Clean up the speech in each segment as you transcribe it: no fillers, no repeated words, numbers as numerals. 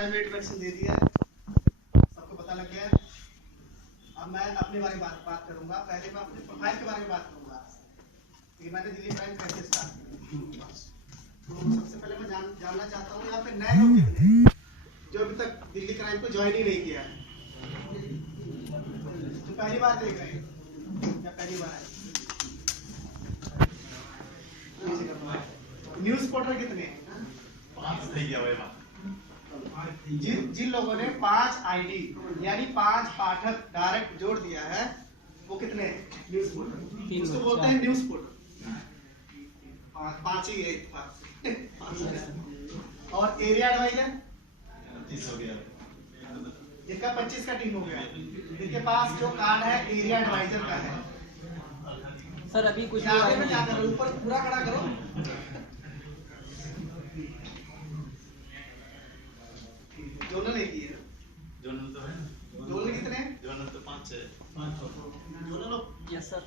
Private introduction दे दिया है, सबको पता लग गया है। अब मैं अपने बारे में बात करूंगा। पहले मैं अपने प्रोफाइल के बारे में बात करूंगा कि मैंने दिल्ली क्राइम कैसे स्टार्ट किया। तो सबसे पहले मैं जानना चाहता हूँ यहाँ पे नए लोग कितने हैं जो अभी तक दिल्ली क्राइम को ज्वाइन ही नहीं किया है, जो पहली बार देख रहे हैं या पहली बार आए। न्यूज पोर्टल कितने हैं? जिन लोगों ने 5 आईडी यानी 5 पाठक डायरेक्ट जोड़ दिया है वो कितने न्यूज पोर्टल, उसको बोलते हैं न्यूज पोर्टल। 5 ही है। और एरिया एडवाइजर इनका 25 का टीम हो गया। इनके पास जो कार्ड है एरिया एडवाइजर का है। सर अभी कुछ आगे में क्या करो, ऊपर पूरा खड़ा करो। जोनल एक ही है। जोनल तो है। जोनल कितने हैं? जोनल तो 5 है। जोनल हो? Yes sir.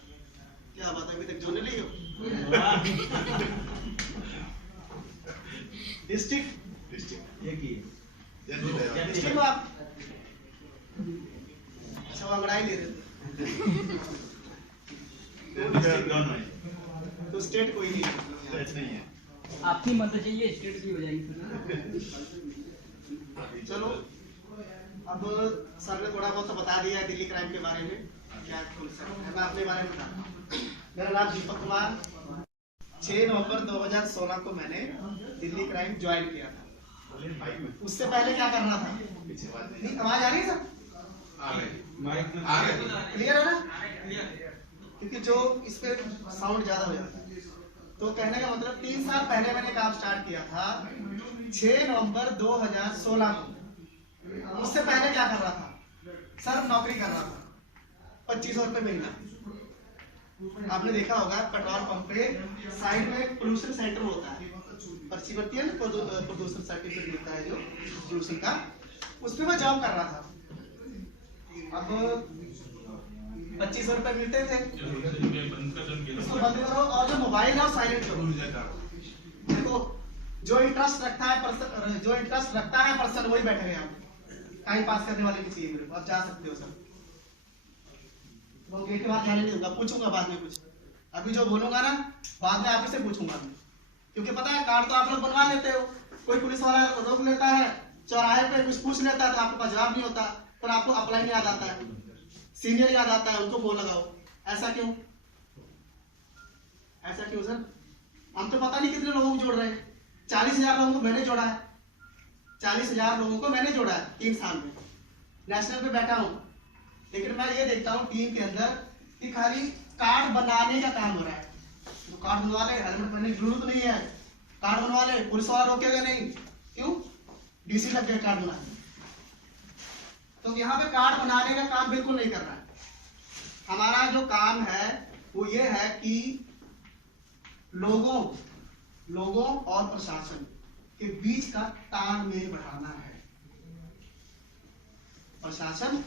क्या बात है, अभी तक जोनल ही हो? डिस्ट्रिक्ट एक ही है। डिस्ट्रिक्ट हो आप? अच्छा, वो अंगड़ाई ले रहे थे। तो स्टेट कोई नहीं है। आपकी मदद चाहिए, स्टेट की हो जाएगी सर। चलो, अब सर ने थोड़ा बहुत तो बता दिया है दिल्ली क्राइम के बारे में। क्या मैं अपने बारे में बताता हूँ। मेरा नाम दीपक कुमार। 6 नवंबर 2016 को मैंने दिल्ली क्राइम ज्वाइन किया था। उससे पहले क्या करना था? नहीं, आवाज आ रही है सर? क्लियर है ना? क्योंकि जो इस पे साउंड ज्यादा हो जाता है। तो कहने का मतलब 3 साल पहले मैंने काम स्टार्ट किया था 6 नवंबर 2016 को। उससे पहले क्या कर रहा था? सर नौकरी कर रहा था, 2500 रुपए महीना। आपने देखा होगा पेट्रोल पंप पे साइड में पोल्यूशन सेंटर होता है, पर्ची बनती है ना, प्रदूषण सर्टिफिकेट मिलता है जो पोल्यूशन का, उस पे मैं जॉब कर रहा था। अब 2500 रुपए मिलते थे। उसको बंद करो और जो मोबाइल है वो साइलेंट करो। देखो, जो इंटरेस्ट रखता है पर्सन वही बैठे हैं। आप टाइम पास करने वाले भी चाहिए मेरे को। आप जा सकते हो सर। वो गेट के बाद जाने नहीं दूंगा, पूछूंगा बाद में कुछ। अभी जो बोलूंगा ना बाद में आप ही से पूछूंगा, क्योंकि पता है कार्ड तो आप लोग बनवा लेते हो। कोई पुलिस वाला रोक लेता है चौराहे पे, कुछ पूछ लेता है तो आपके पास जवाब नहीं होता, पर आपको अप्लाई याद आता है, सीनियर याद आता है, उनको फोन लगाओ। ऐसा क्यों? ऐसा क्यों सर? हम तो पता नहीं कितने लोगों को जोड़ रहे हैं। 40,000 लोगों को मैंने जोड़ा है। 40,000 लोगों को मैंने जोड़ा है 3 साल में। नेशनल पे बैठा हूं, लेकिन मैं ये देखता हूं टीम के अंदर कि खाली कार्ड बनाने का काम हो रहा है। तो कार्ड बनवा ले, हेलमेट पहनने की जरूरत नहीं है। कार्ड बनवा ले, पुलिस वाला रोकेगा नहीं। क्यों? डीसी लग गया कार्ड बनाने। तो यहाँ पे कार्ड बनाने का काम बिल्कुल नहीं कर रहा है। हमारा जो काम है वो ये है कि लोगों और प्रशासन के बीच का तालमेल बढ़ाना है। प्रशासन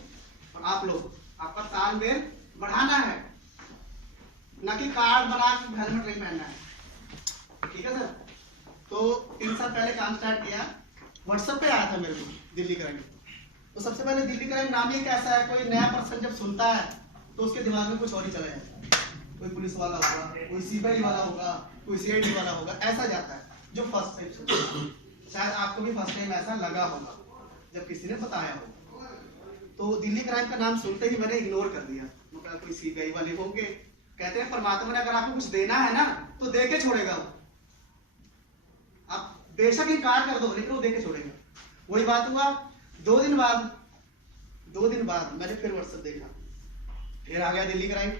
और आप लोग, आपका तालमेल बढ़ाना है, ना कि कार्ड बना के हेलमेट नहीं पहनना है। ठीक है सर? तो 3 साल पहले काम स्टार्ट किया। व्हाट्सएप पे आया था मेरे को दिल्ली क्राइम। तो सबसे पहले दिल्ली क्राइम नाम ही कैसा है, कोई नया पर्सन जब सुनता है तो उसके दिमाग में कुछ और ही चला जाता है। कोई पुलिस वाला होगा, कोई सीबीआई वाला होगा, कोई सीआईडी वाला होगा, ऐसा जाता है जो फर्स्ट टाइम सुनता। शायद आपको भी फर्स्ट टाइम ऐसा लगा होगा जब किसी ने बताया हो। तो दिल्ली क्राइम का नाम सुनते ही मैंने इग्नोर कर दिया। मतलब कोई सीबीआई वाले होंगे। कहते हैं परमात्मा ने अगर आपको कुछ देना है ना तो दे के छोड़ेगा वो। आप बेशक इनकार कर दो लेकिन वो दे के छोड़ेगा। वही बात हुआ। 2 दिन बाद मैंने फिर व्हाट्सएप देखा, फिर आ गया दिल्ली क्राइम।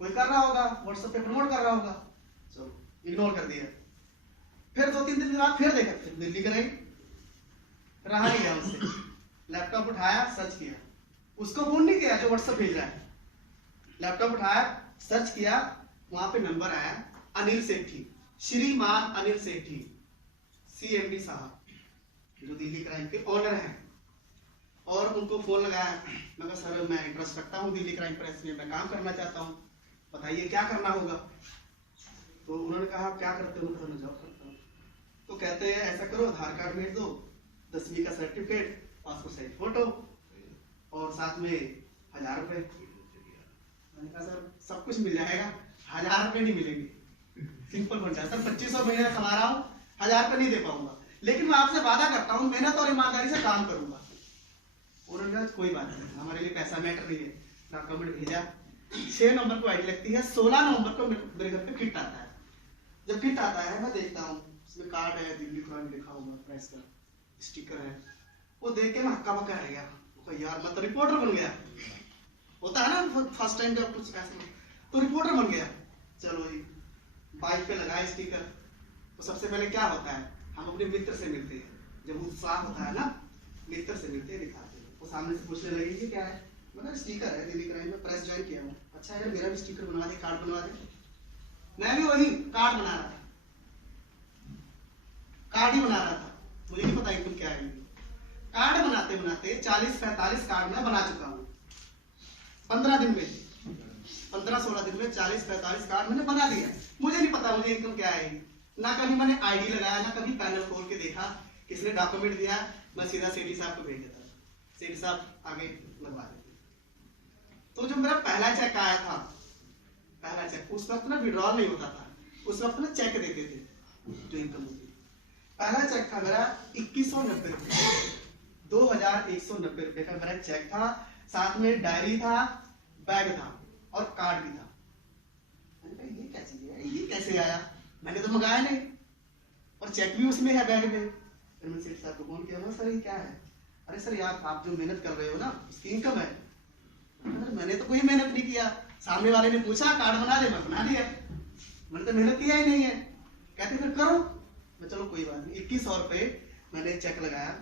कोई कर रहा होगा व्हाट्सएप पे, प्रमोट कर रहा होगा, चलो इग्नोर कर दिया। फिर 2-3 दिन बाद फिर देखा, फिर दिल्ली क्राइम। रहा नहीं गया उससे। लैपटॉप उठाया, सर्च किया। उसको फोन नहीं किया जो व्हाट्सएप भेज रहा है। लैपटॉप उठाया, सर्च किया, वहां पे नंबर आया अनिल सेठी, श्रीमान अनिल सेठी, CMD साहब, जो दिल्ली क्राइम के ऑनर हैं। और उनको फोन लगाया। मैं कहा सर मैं इंटरेस्ट रखता हूँ दिल्ली क्राइम प्रेस में, मैं काम करना चाहता हूँ, बताइए क्या करना होगा। तो उन्होंने कहा आप क्या करते हो? मैं जॉब करता हूँ। तो कहते हैं ऐसा करो आधार कार्ड भेज दो, 10वीं का सर्टिफिकेट, पासपोर्ट साइज फोटो और साथ में 1000 रुपए। मैंने कहा सर सब कुछ मिल जाएगा, 1000 रुपए नहीं मिलेंगे। सिंपल बन जाए सर, 2500 महीना कमा रहा हूँ, 1000 रुपए नहीं दे पाऊंगा, लेकिन मैं आपसे वादा करता हूँ मेहनत और ईमानदारी से काम करूंगा। उन्होंने कहा कोई बात नहीं, हमारे लिए पैसा मैटर नहीं है। डॉक्यूमेंट भेजा, 6 नंबर को आईडी लगती है, 16 नंबर को मेरे घर पे किट आता है। जब किट आता है मैं देखता हूँ उसमें कार्ड है, दिल्ली क्राइम लिखा हुआ, प्रेस का स्टिकर है। वो देख के मैं हक्का बक्का रह गया, यार मैं तो रिपोर्टर बन गया। होता है ना फर्स्ट टाइम जब कुछ ऐसा, तो रिपोर्टर बन गया। चलो जी, बाइक पे लगाए स्टिकर। तो सबसे पहले क्या होता है, हम अपने मित्र से मिलते हैं, जब उत्साह होता है ना, मित्र से मिलते हैं, दिखाते हैं। वो सामने से पूछने लगे कि क्या है, मतलब स्टिकर है दिल्ली क्राइम में, प्रेस ज्वाइन किया हूँ। अच्छा यार मेरा भी स्टिकर बनवा दे, कार्ड बनवा दे। मैं भी वही कार्ड बना रहा था, कार्ड ही बना रहा था, मुझे नहीं पता इनकम क्या है। कार्ड बनाते बनाते 40-45 कार्ड मैं बना चुका हूँ 15 दिन में, 15-16 दिन में 40-45 कार्ड मैंने बना दिया। मुझे नहीं पता मुझे इनकम क्या आएगी, ना कभी मैंने आईडी लगाया, ना कभी पैनल खोल के देखा, किसने डॉक्यूमेंट दिया, मैं सीधा सेठी साहब को भेज देता, सेठी साहब आगे लगवा देते। तो जो मेरा पहला चेक आया था, पहला चेक, उस वक्त ना विड्रॉल नहीं होता था, उस वक्त ना चेक देते थे जो इनकम होती। पहला चेक था मेरा 2190 रुपये, 2190 रुपये का मेरा चेक था। साथ में डायरी था, बैग था और कार्ड भी था। ये क्या चीज है, ये कैसे आया, मैंने तो मंगाया नहीं, और चेक भी उसमें है बैग में। फिर मैंने सेठ साहब को फोन किया, सर ये क्या है? अरे सर यार आप जो मेहनत कर रहे हो ना उसकी इनकम है। मैंने तो कोई मेहनत नहीं किया, सामने वाले ने पूछा कार्ड बना दे, मैं बना दिया, मैंने तो मेहनत किया ही नहीं है। कहते फिर करो, मैं चलो कोई बात नहीं। 2100 रुपये मैंने चेक लगाया,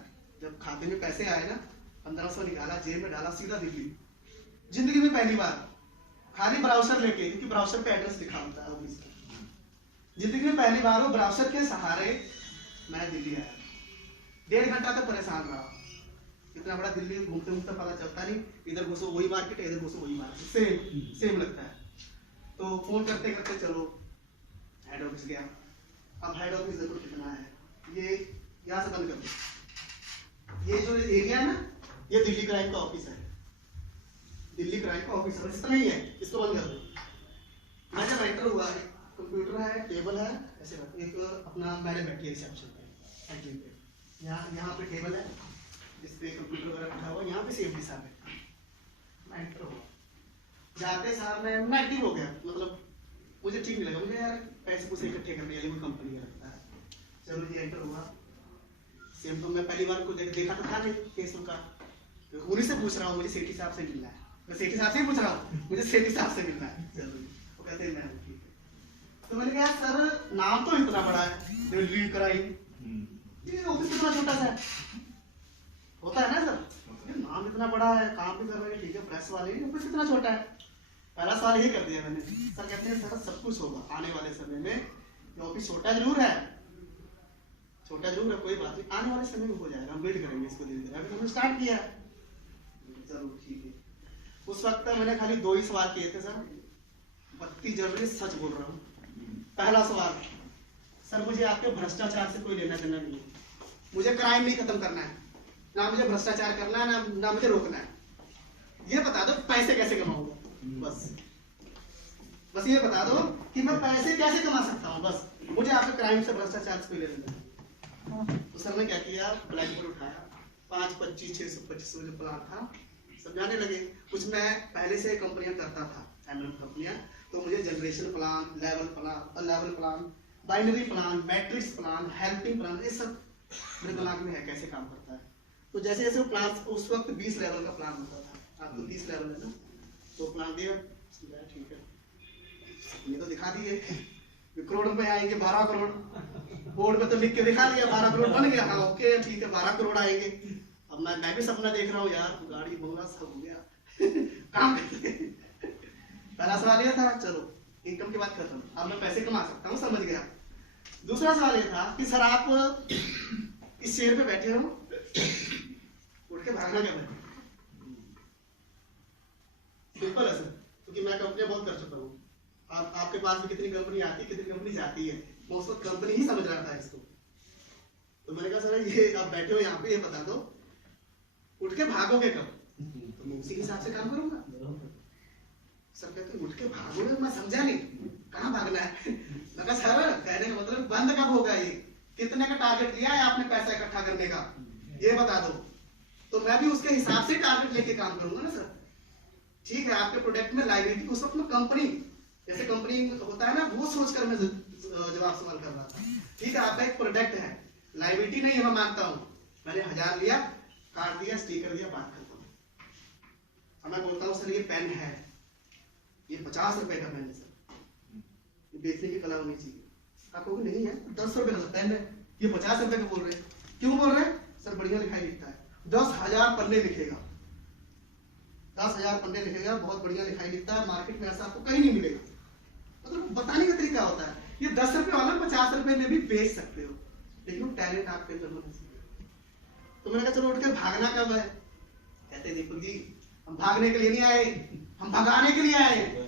जब खाते में पैसे आए ना 1500 निकाला, जेब में डाला, सीधा दिल्ली। जिंदगी में पहली बार खाली ब्राउजर लेके, क्योंकि ब्राउजर पे एड्रेस लिखा होता है ऑफिस का, जिंदगी में पहली बार वो ब्राउजर के सहारे मैं दिल्ली आया। 1.5 घंटा तक परेशान रहा, इतना बड़ा दिल्ली घूमते घूमते पता चलता नहीं, इधर घुसो वही मार्केट है, इधर घुसो वही मार्केट, सेम लगता है। तो फोन करते करते चलो हेड ऑफिस गया। अब हेड ऑफिस देखो कितना है, ये यहाँ से बंद कर दो, ये जो एरिया है ना ये दिल्ली क्राइम का ऑफिस है, दिल्ली क्राइम का ऑफिस है, इतना ही है, इसको बंद कर दो। मैं जब एंटर हुआ है, कंप्यूटर है, टेबल है, ऐसे एक अपना मैडम बैठी है रिसेप्शन पे, यहाँ पे टेबल है जिसपे कंप्यूटर वगैरह रखा हुआ, यहाँ पे सेफ्टी साहब है। मैं एंटर हुआ, जाते साहब मैं एक्टिव हो गया, मतलब मुझे ठीक नहीं लगा, मुझे यार पैसे पूसे इकट्ठे करने वाली कोई कंपनी का लगता है। चलो जी एंटर हुआ, सेम तो मैं पहली बार को देखा तो था नहीं केस का, तो उन्हीं से पूछ रहा हूँ मुझे सेठी साहब से मिलना है, मैं सेठी साहब से ही पूछ रहा हूँ मुझे सेठी साहब से मिलना है। चलो वो कहते हैं मैं ठीक है। तो मैंने कहा सर नाम तो इतना बड़ा है, दिल्ली क्राइम, ये ऑफिस कितना छोटा सा है, होता है ना सर, नाम इतना बड़ा है, काम भी कर रहे हैं ठीक है, प्रेस वाले, ऑफिस कितना छोटा है। पहला सवाल यही कर दिया मैंने। सर कहते हैं सर सब कुछ होगा आने वाले समय में, ऑफिस छोटा जरूर है, छोटा जरूर है, कोई बात नहीं, आने वाले समय में हो जाएगा, हम वेट करेंगे इसको धीरे धीरे। अभी हमने स्टार्ट किया है, चलो ठीक है। उस वक्त मैंने खाली 2 ही सवाल किए थे सर, 32 जनवरी सच बोल रहा हूँ। पहला सवाल, सर मुझे आपके भ्रष्टाचार से कोई लेना देना नहीं है, मुझे क्राइम नहीं खत्म करना है, ना मुझे भ्रष्टाचार करना है, ना मुझे रोकना है, ये बता दो पैसे कैसे कमाऊंगा, बस ये बता दो कि मैं पैसे कैसे कमा सकता हूँ, बस मुझे आपके क्राइम से भ्रष्टाचार से कोई लेना देना। तो सर ने क्या किया, ब्लैक बोर्ड उठाया, 5, 25, 600, 2500 जो प्लान था समझाने लगे। कुछ मैं पहले से कंपनियां करता था, एमएम कंपनियां, तो मुझे generation plan, level plan, binary plan, matrix plan, helping plan, ये सब मेरे दिमाग में है कैसे काम करता है। तो जैसे जैसे प्लान, उस वक्त 20 लेवल का प्लान होता था, अब तो 30 लेवल है ना, तो प्लान दिया, ठीक है ये तो दिखा दिए करोड़ रुपए आएंगे, 12 करोड़ बोर्ड में तो लिख के दिखा दिया, 12 करोड़ बन गया, हाँ ओके ठीक है 12 करोड़ आएंगे। अब मैं भी सपना देख रहा हूँ यार, गाड़ी बंगला सब हो गया काम करते। पहला सवाल ये था, चलो इनकम की बात खत्म, अब मैं पैसे कमा सकता हूँ, समझ गया। दूसरा सवाल ये था कि सर आप इस चेयर पे बैठे हो, उठ के भागना क्या है? सिंपल है सर, क्योंकि मैं कंपनी बहुत कर चुका हूँ, आपके पास भी कितनी कंपनी आती है, कितनी कंपनी जाती है, मैं उस वक्त कंपनी ही समझ रहा था इसको। तो मैंने कहा सर ये आप बैठे हो यहाँ पे, ये बता दो उठ के भागोगे कब? तो मैं उसी हिसाब से काम करूंगा। सर कहते उठ के भागोगे, मैं समझा नहीं कहाँ भागना है। मैं कहा सर कहने का मतलब बंद कब होगा, ये कितने का टारगेट लिया है आपने पैसा इकट्ठा करने का, ये बता दो। तो मैं भी उसके हिसाब से टारगेट लेके काम करूंगा ना सर। ठीक है, आपके प्रोडक्ट में लायबिलिटी उस वक्त में कंपनी, जैसे कंपनी होता है ना, वो सोचकर मैं जवाब सवाल कर रहा था। ठीक है, आपका एक प्रोडक्ट है, लायबिलिटी नहीं है, मैं मानता हूँ, मैंने 1000 लिया, काट दिया, स्टिकर दिया, बात करता हूँ। अब मैं बोलता हूँ सर ये पेन है, ये 50 रुपए का पेन है सर, ये बेचने की कला होनी चाहिए। आप कहोगे नहीं है, 10 रुपए का पेन है, ये 50 रुपए का बोल रहे हैं। क्यों बोल रहे हैं? सर बढ़िया लिखाई लिखता है, 10,000 पन्ने लिखेगा, 10,000 पन्ने लिखेगा, बहुत बढ़िया लिखाई लिखता है, मार्केट में ऐसा आपको कहीं नहीं मिलेगा। मतलब बताने का तरीका होता है, ये 10 रुपए वाला 50 रुपए में भी बेच सकते हो, लेकिन टैलेंट आपके अंदर होना चाहिए। तो मैंने कहा चलो उठ के भागना कब है? कहते दीपक जी हम भागने के लिए नहीं आए, हम भगाने के लिए आए।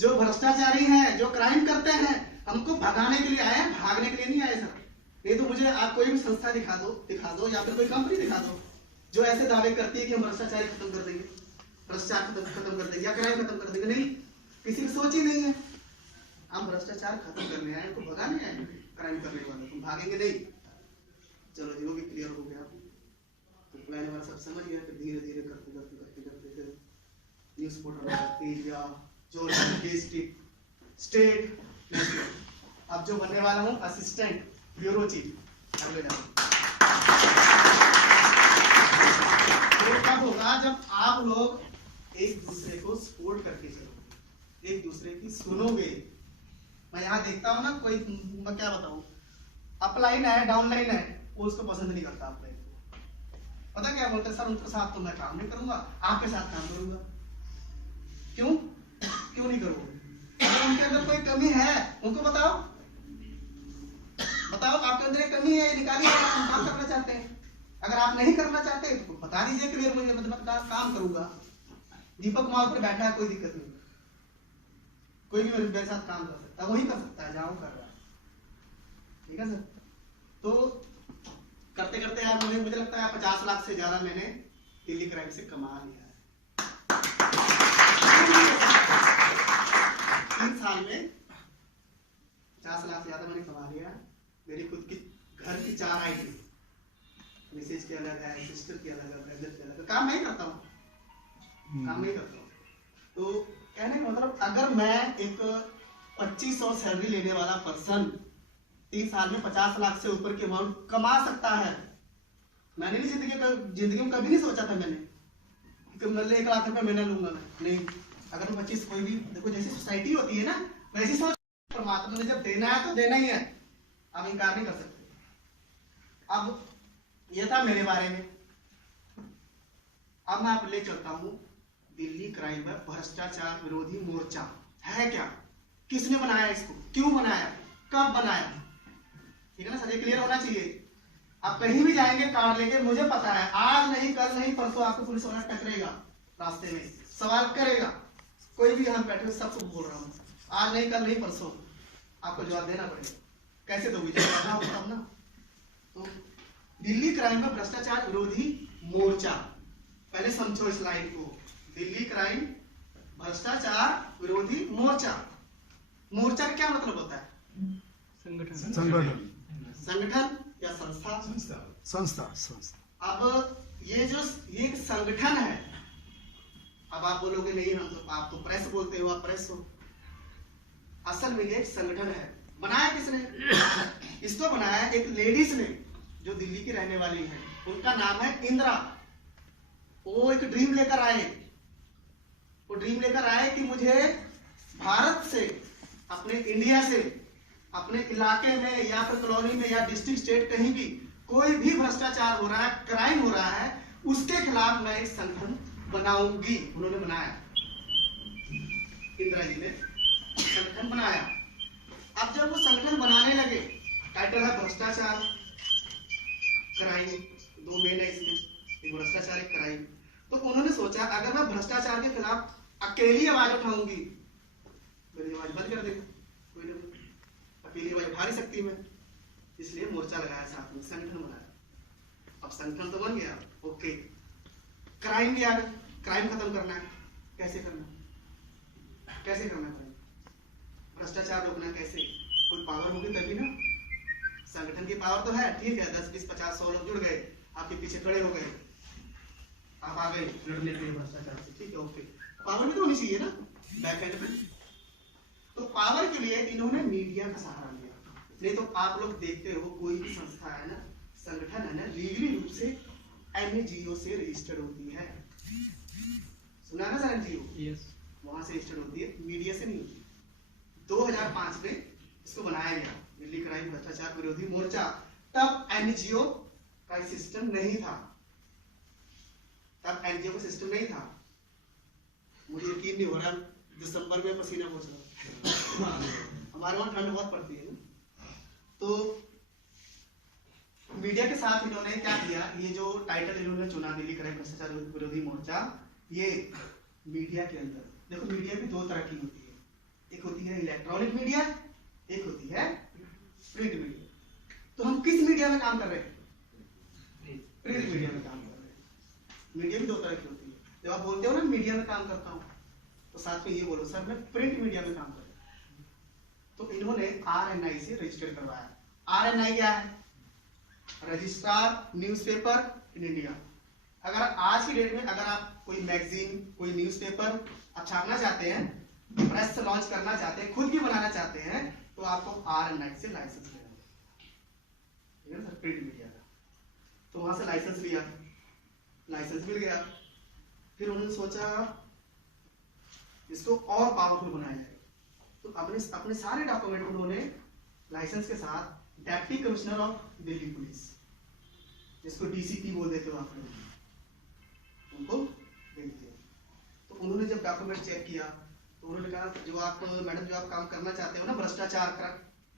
जो भ्रष्टाचारी हैं, जो क्राइम करते हैं, हमको भगाने के लिए आए हैं, भागने के लिए नहीं आए सर। नहीं तो मुझे आप कोई भी संस्था दिखा दो या फिर कोई कंपनी दिखा दो जो ऐसे दावे करती है कि हम भ्रष्टाचार खत्म कर देंगे, भ्रष्टाचार खत्म कर देंगे या क्राइम खत्म कर देंगे। नहीं, किसी की सोच ही नहीं है। हम भ्रष्टाचार खत्म करने आए, उनको भगाने आए, क्राइम करने वाले तुम भागेंगे नहीं। चलो जी हो गया, क्लियर हो गया। तो प्लान वाला सब समझ गया। फिर धीरे धीरे करते न्यूज पोर्टल, एरिया, जो डिस्ट्रिक्ट, स्टेट, नेशनल। अब जो बनने वाला हूँ असिस्टेंट ब्यूरो चीफ। अगले तो कब होगा? जब आप लोग एक दूसरे को सपोर्ट करके चलोगे, एक दूसरे की सुनोगे। मैं यहाँ देखता हूँ ना, कोई मैं क्या बताऊँ, अपलाइन है, डाउनलाइन है, वो उसको पसंद नहीं करता। अपलाइन पता क्या बोलते हैं? सर उनके साथ तो मैं काम नहीं करूंगा, आपके साथ काम करूंगा। क्यों नहीं करोगे? अगर उनके अंदर कोई कमी है उनको बताओ आपके अंदर एक कमी है, निकालिए, आप काम करना चाहते हैं। अगर आप नहीं करना चाहते तो बता दीजिए क्लियर, मुझे मतलब काम करूंगा। दीपक कुमार पर बैठा है, कोई दिक्कत नहीं, कोई भी मेरे साथ काम कर सकता है, वही कर सकता है जहां कर रहा है। ठीक है सर। तो करते करते यार मुझे लगता है 50 लाख से ज्यादा मैंने दिल्ली क्राइम से कमा लिया है। 3 साल में 50 लाख से ज्यादा मैंने कमा लिया। मेरी खुद की घर की 4 आईडी, मिसेज की अलग है, सिस्टर की अलग है, ब्रदर की अलग है। काम नहीं करता हूँ, तो कहने का मतलब अगर मैं एक 2500 सैलरी लेने वाला पर्सन 3 साल में 50 लाख से ऊपर की अमाउंट कमा सकता है। मैंने नहीं जिंदगी में कभी नहीं सोचा था मैंने कि मतलब 1 लाख रुपए महीना लूंगा मैं, नहीं। अगर मैं 25, कोई भी देखो जैसी सोसाइटी होती है ना, वैसी सोच। परमात्मा ने जब देना है तो देना ही है, आप इनकार नहीं कर सकते। अब ये था मेरे बारे में। अब मैं आप ले चलता हूँ दिल्ली क्राइम में भ्रष्टाचार विरोधी मोर्चा है क्या, किसने बनाया इसको, क्यों बनाया, कब बनाया? ठीक है ना सर, ये क्लियर होना चाहिए। आप कहीं भी जाएंगे कार लेके, मुझे पता है आज नहीं कल नहीं परसों आपको पुलिस वाला टकरेगा, रास्ते में सवाल करेगा। कोई भी यहाँ बैठे सबको बोल रहा हूँ, आज नहीं कल नहीं परसों आपको जवाब देना पड़ेगा। कैसे दोगे? जवाब ना। तो दिल्ली क्राइम में भ्रष्टाचार विरोधी मोर्चा, पहले समझो इस लाइन को। दिल्ली क्राइम भ्रष्टाचार विरोधी मोर्चा। मोर्चा का क्या मतलब होता है? संगठन या संस्था। अब ये एक संगठन है। अब आप बोलोगे नहीं, आप तो प्रेस बोलते हो, आप प्रेस हो। असल में ये एक संगठन है। बनाया किसने? इसको बनाया एक लेडीज ने, जो दिल्ली की रहने वाली है। उनका नाम है इंदिरा। वो एक ड्रीम लेकर आए कि मुझे भारत से, अपने इंडिया से, अपने इलाके में या फिर कॉलोनी में या डिस्ट्रिक्ट स्टेट कहीं भी कोई भी भ्रष्टाचार हो रहा है, क्राइम हो रहा है, उसके खिलाफ मैं एक संगठन बनाऊंगी। उन्होंने बनाया, इंदिरा जी ने संगठन बनाया। अब जब वो संगठन बनाने लगे, टाइटल है भ्रष्टाचार क्राइम, 2 मेन है इसमें, एक भ्रष्टाचार एक क्राइम। तो उन्होंने सोचा अगर मैं भ्रष्टाचार के खिलाफ अकेली आवाज उठाऊंगी, मेरी आवाज बंद कर देगा कोई ना, अकेली आवाज उठा नहीं सकती मैं। इसलिए मोर्चा लगाया साथ में, संगठन बनाया। अब संगठन तो बन गया, ओके। क्राइम भी आ गया, क्राइम खत्म करना है, कैसे करना है, कैसे करना है? भ्रष्टाचार रोकना कैसे? कोई पावर होगी तभी ना। संगठन की पावर तो है, ठीक है, 10 20 50 100 लोग जुड़ गए, आपके पीछे खड़े हो गए, आप आ गए लड़ने के लिए भ्रष्टाचार से, ठीक है, ओके। पावर भी तो होनी चाहिए ना बैक एंड पे। तो पावर के लिए इन्होंने मीडिया का सहारा लिया। नहीं तो आप लोग देखते हो कोई भी संस्था है ना, संगठन है ना, लीगली रूप से NGO से रजिस्टर्ड होती है। सुना ना सर? NGO यस, वहां से रजिस्टर्ड होती है, मीडिया से नहीं होती। 2005 में इसको बनाया गया, दिल्ली क्राइम भ्रष्टाचार विरोधी मोर्चा। तब NGO का सिस्टम नहीं था, तब NGO का सिस्टम नहीं था। मुझे यकीन नहीं हो रहा, दिसंबर में पसीना पहुंच रहा हमारे वहां ठंड बहुत पड़ती है ना। तो मीडिया के साथ इन्होंने क्या किया, ये जो टाइटल इन्होंने चुना दिल्ली क्राइम भ्रष्टाचार विरोधी मोर्चा, ये मीडिया के अंदर देखो, मीडिया भी 2 तरह की होती है, एक होती है इलेक्ट्रॉनिक मीडिया, एक होती है प्रिंट मीडिया। तो हम किस मीडिया में काम कर रहे हैं? प्रिंट मीडिया में काम कर रहे हैं। मीडिया भी 2 तरह की होती है। जब आप बोलते हो ना मीडिया में काम करता हूं, तो साथ में ये बोलो सर मैं प्रिंट मीडिया में काम कर रहा हूं। तो इन्होंने RNI से रजिस्टर करवाया। RNI क्या है? Registrar newspaper in India. अगर आज की डेट में अगर आप कोई मैगजीन, कोई न्यूज़पेपर आप छापना चाहते हैं, प्रेस लॉन्च करना चाहते हैं, खुद भी बनाना चाहते हैं, तो आपको RNI से लाइसेंस लेना है सर, प्रिंट मीडिया का। तो वहां से लाइसेंस लिया, लाइसेंस मिल गया। फिर उन्होंने सोचा इसको और पावरफुल बनाया जाए, तो अपने सारे डॉक्यूमेंट उन्होंने लाइसेंस के साथ deputy commissioner of Delhi police, जिसको DCP बोल देते हो आप लोग, उनको भेज दिया। तो उन्होंने जब डॉक्यूमेंट चेक किया तो उन्होंने कहा जो आप मैडम जो आप काम करना चाहते हो ना, भ्रष्टाचार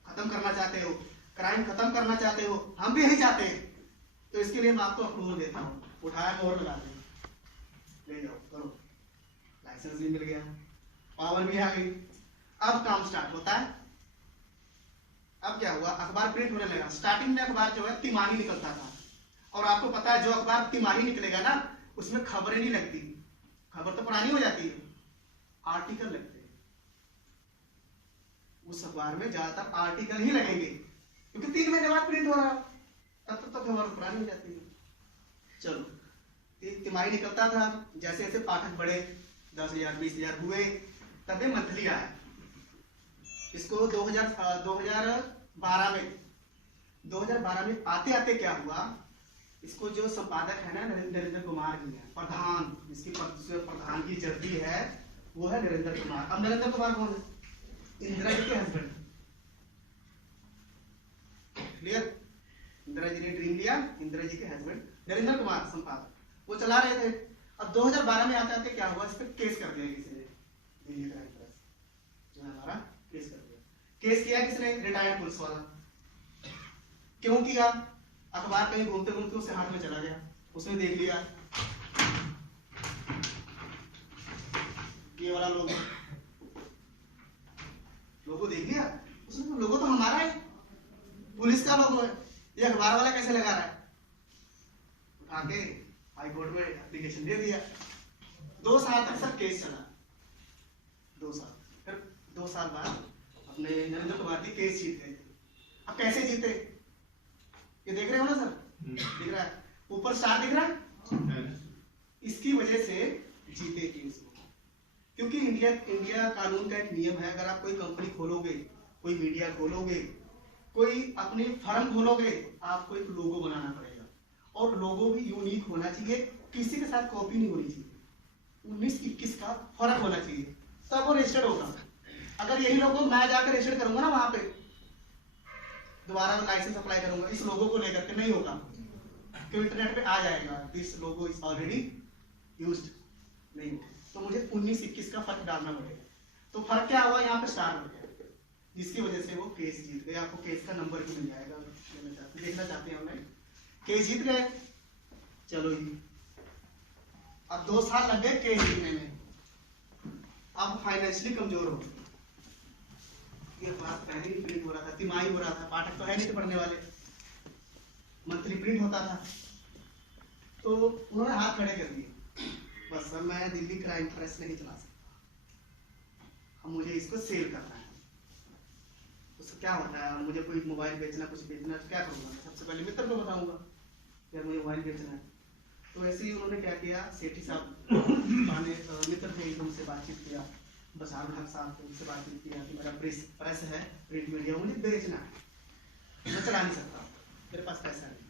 खत्म करना चाहते हो, क्राइम खत्म करना चाहते हो, हम भी यही चाहते हैं, तो इसके लिए मैं आपको अप्रूवल देता हूँ। उठाया, मोहर लगा दें, ले जाओ करो। लाइसेंस भी मिल गया, पावर भी आ गई। अब काम स्टार्ट होता है। अब क्या हुआ, अखबार प्रिंट होने लगा। स्टार्टिंग में अखबार जो है तिमाही निकलता था, और आपको पता है जो अखबार तिमाही निकलेगा ना, उसमें खबरें नहीं लगती, खबर तो पुरानी हो जाती है, आर्टिकल लगते हैं। उस अखबार में ज्यादातर आर्टिकल ही लगेंगे, क्योंकि 3 महीने बाद प्रिंट हो रहा है, तब तक तो खबर पुरानी हो जाती है। चलो, तिमाही निकलता था, जैसे जैसे पाठक बढ़े, 10,000 20,000 हुए, तब ये मंथली आया। इसको 2012 में आते आते क्या हुआ, इसको जो संपादक है ना नरेंद्र कुमार जी है, प्रधान, जिसकी प्रधान की जर्दी है वो है नरेंद्र कुमार। अब नरेंद्र कुमार कौन है? इंदिरा जी के हस्बैंड। क्लियर? इंदिरा जी ने ड्रीम लिया, इंदिरा जी के हस्बैंड नरेंद्र कुमार संपादक, वो चला रहे थे। अब 2012 में आते आते क्या हुआ, इस पर केस कर दिया किसी ने, दिल्ली क्राइम प्रेस जो है हमारा, केस कर दिया। केस किया किसने? रिटायर्ड पुलिस वाला। क्यों किया? अखबार कहीं घूमते घूमते उसके हाथ में चला गया, उसने देख लिया ये वाला लोगो देख लिया उसने, लोगो तो हमारा है, पुलिस का लोगो है, ये अखबार वाला कैसे लगा रहा है? उठा के हाई कोर्ट में एप्लीकेशन दे दिया। 2 साल तक सर केस चला, 2 साल। फिर 2 साल बाद अपने नरेंद्र कुमार जी केस जीत गए। अब कैसे जीते, ये देख रहे हो ना सर? दिख रहा है ऊपर स्टार दिख रहा है? इसकी वजह से जीते केस, क्योंकि इंडिया कानून का एक नियम है, अगर आप कोई कंपनी खोलोगे, कोई मीडिया खोलोगे, कोई अपनी फर्म खोलोगे, आपको एक लोगो बनाना पड़ेगा, और लोगो भी यूनिक होना चाहिए, किसी के साथ कॉपी नहीं होनी चाहिए, 19-21 का फर्क होना चाहिए, तब वो रजिस्टर्ड होगा। अगर यही लोगो मैं जाकर रजिस्टर करूंगा ना वहां पे, दोबारा लाइसेंस अप्लाई करूंगा इस लोगो को लेकर के, नहीं होगा, क्योंकि इंटरनेट पे आ जाएगा this logo is already used, नहीं। तो मुझे 19-21 का फर्क डालना पड़ेगा। तो फर्क क्या हुआ, यहाँ पे स्टार हो गया, जिसकी वजह से वो केस जीत गए। आपको केस का नंबर भी मिल जाएगा, देखना चाहते हैं ऑनलाइन, केस जीत गए। चलो जी, अब 2 साल लग गए केस जीतने में, अब फाइनेंशियली कमजोर हो, ये अखबार पहले ही प्रिंट हो रहा था, तिमाही हो रहा था, पाठक तो है नहीं थे पढ़ने वाले, मंथली प्रिंट होता था। तो उन्होंने हाथ खड़े कर दिए, बस सर मैं दिल्ली क्राइम प्रेस नहीं चला सकता, अब मुझे इसको सेल करना है। उससे क्या होता है, मुझे कोई मोबाइल बेचना, कुछ बेचना, तो क्या करूँगा? सबसे पहले मित्र को बताऊंगा यार मुझे मोबाइल बेचना है। तो ऐसे ही उन्होंने क्या किया, सेठी साहब माने मित्र थे, उनसे बातचीत किया, बसार हक साहब उनसे बातचीत किया कि मेरा प्रेस है, प्रिंट मीडिया, मुझे बेचना है, मैं चला नहीं सकता, मेरे पास पैसा नहीं।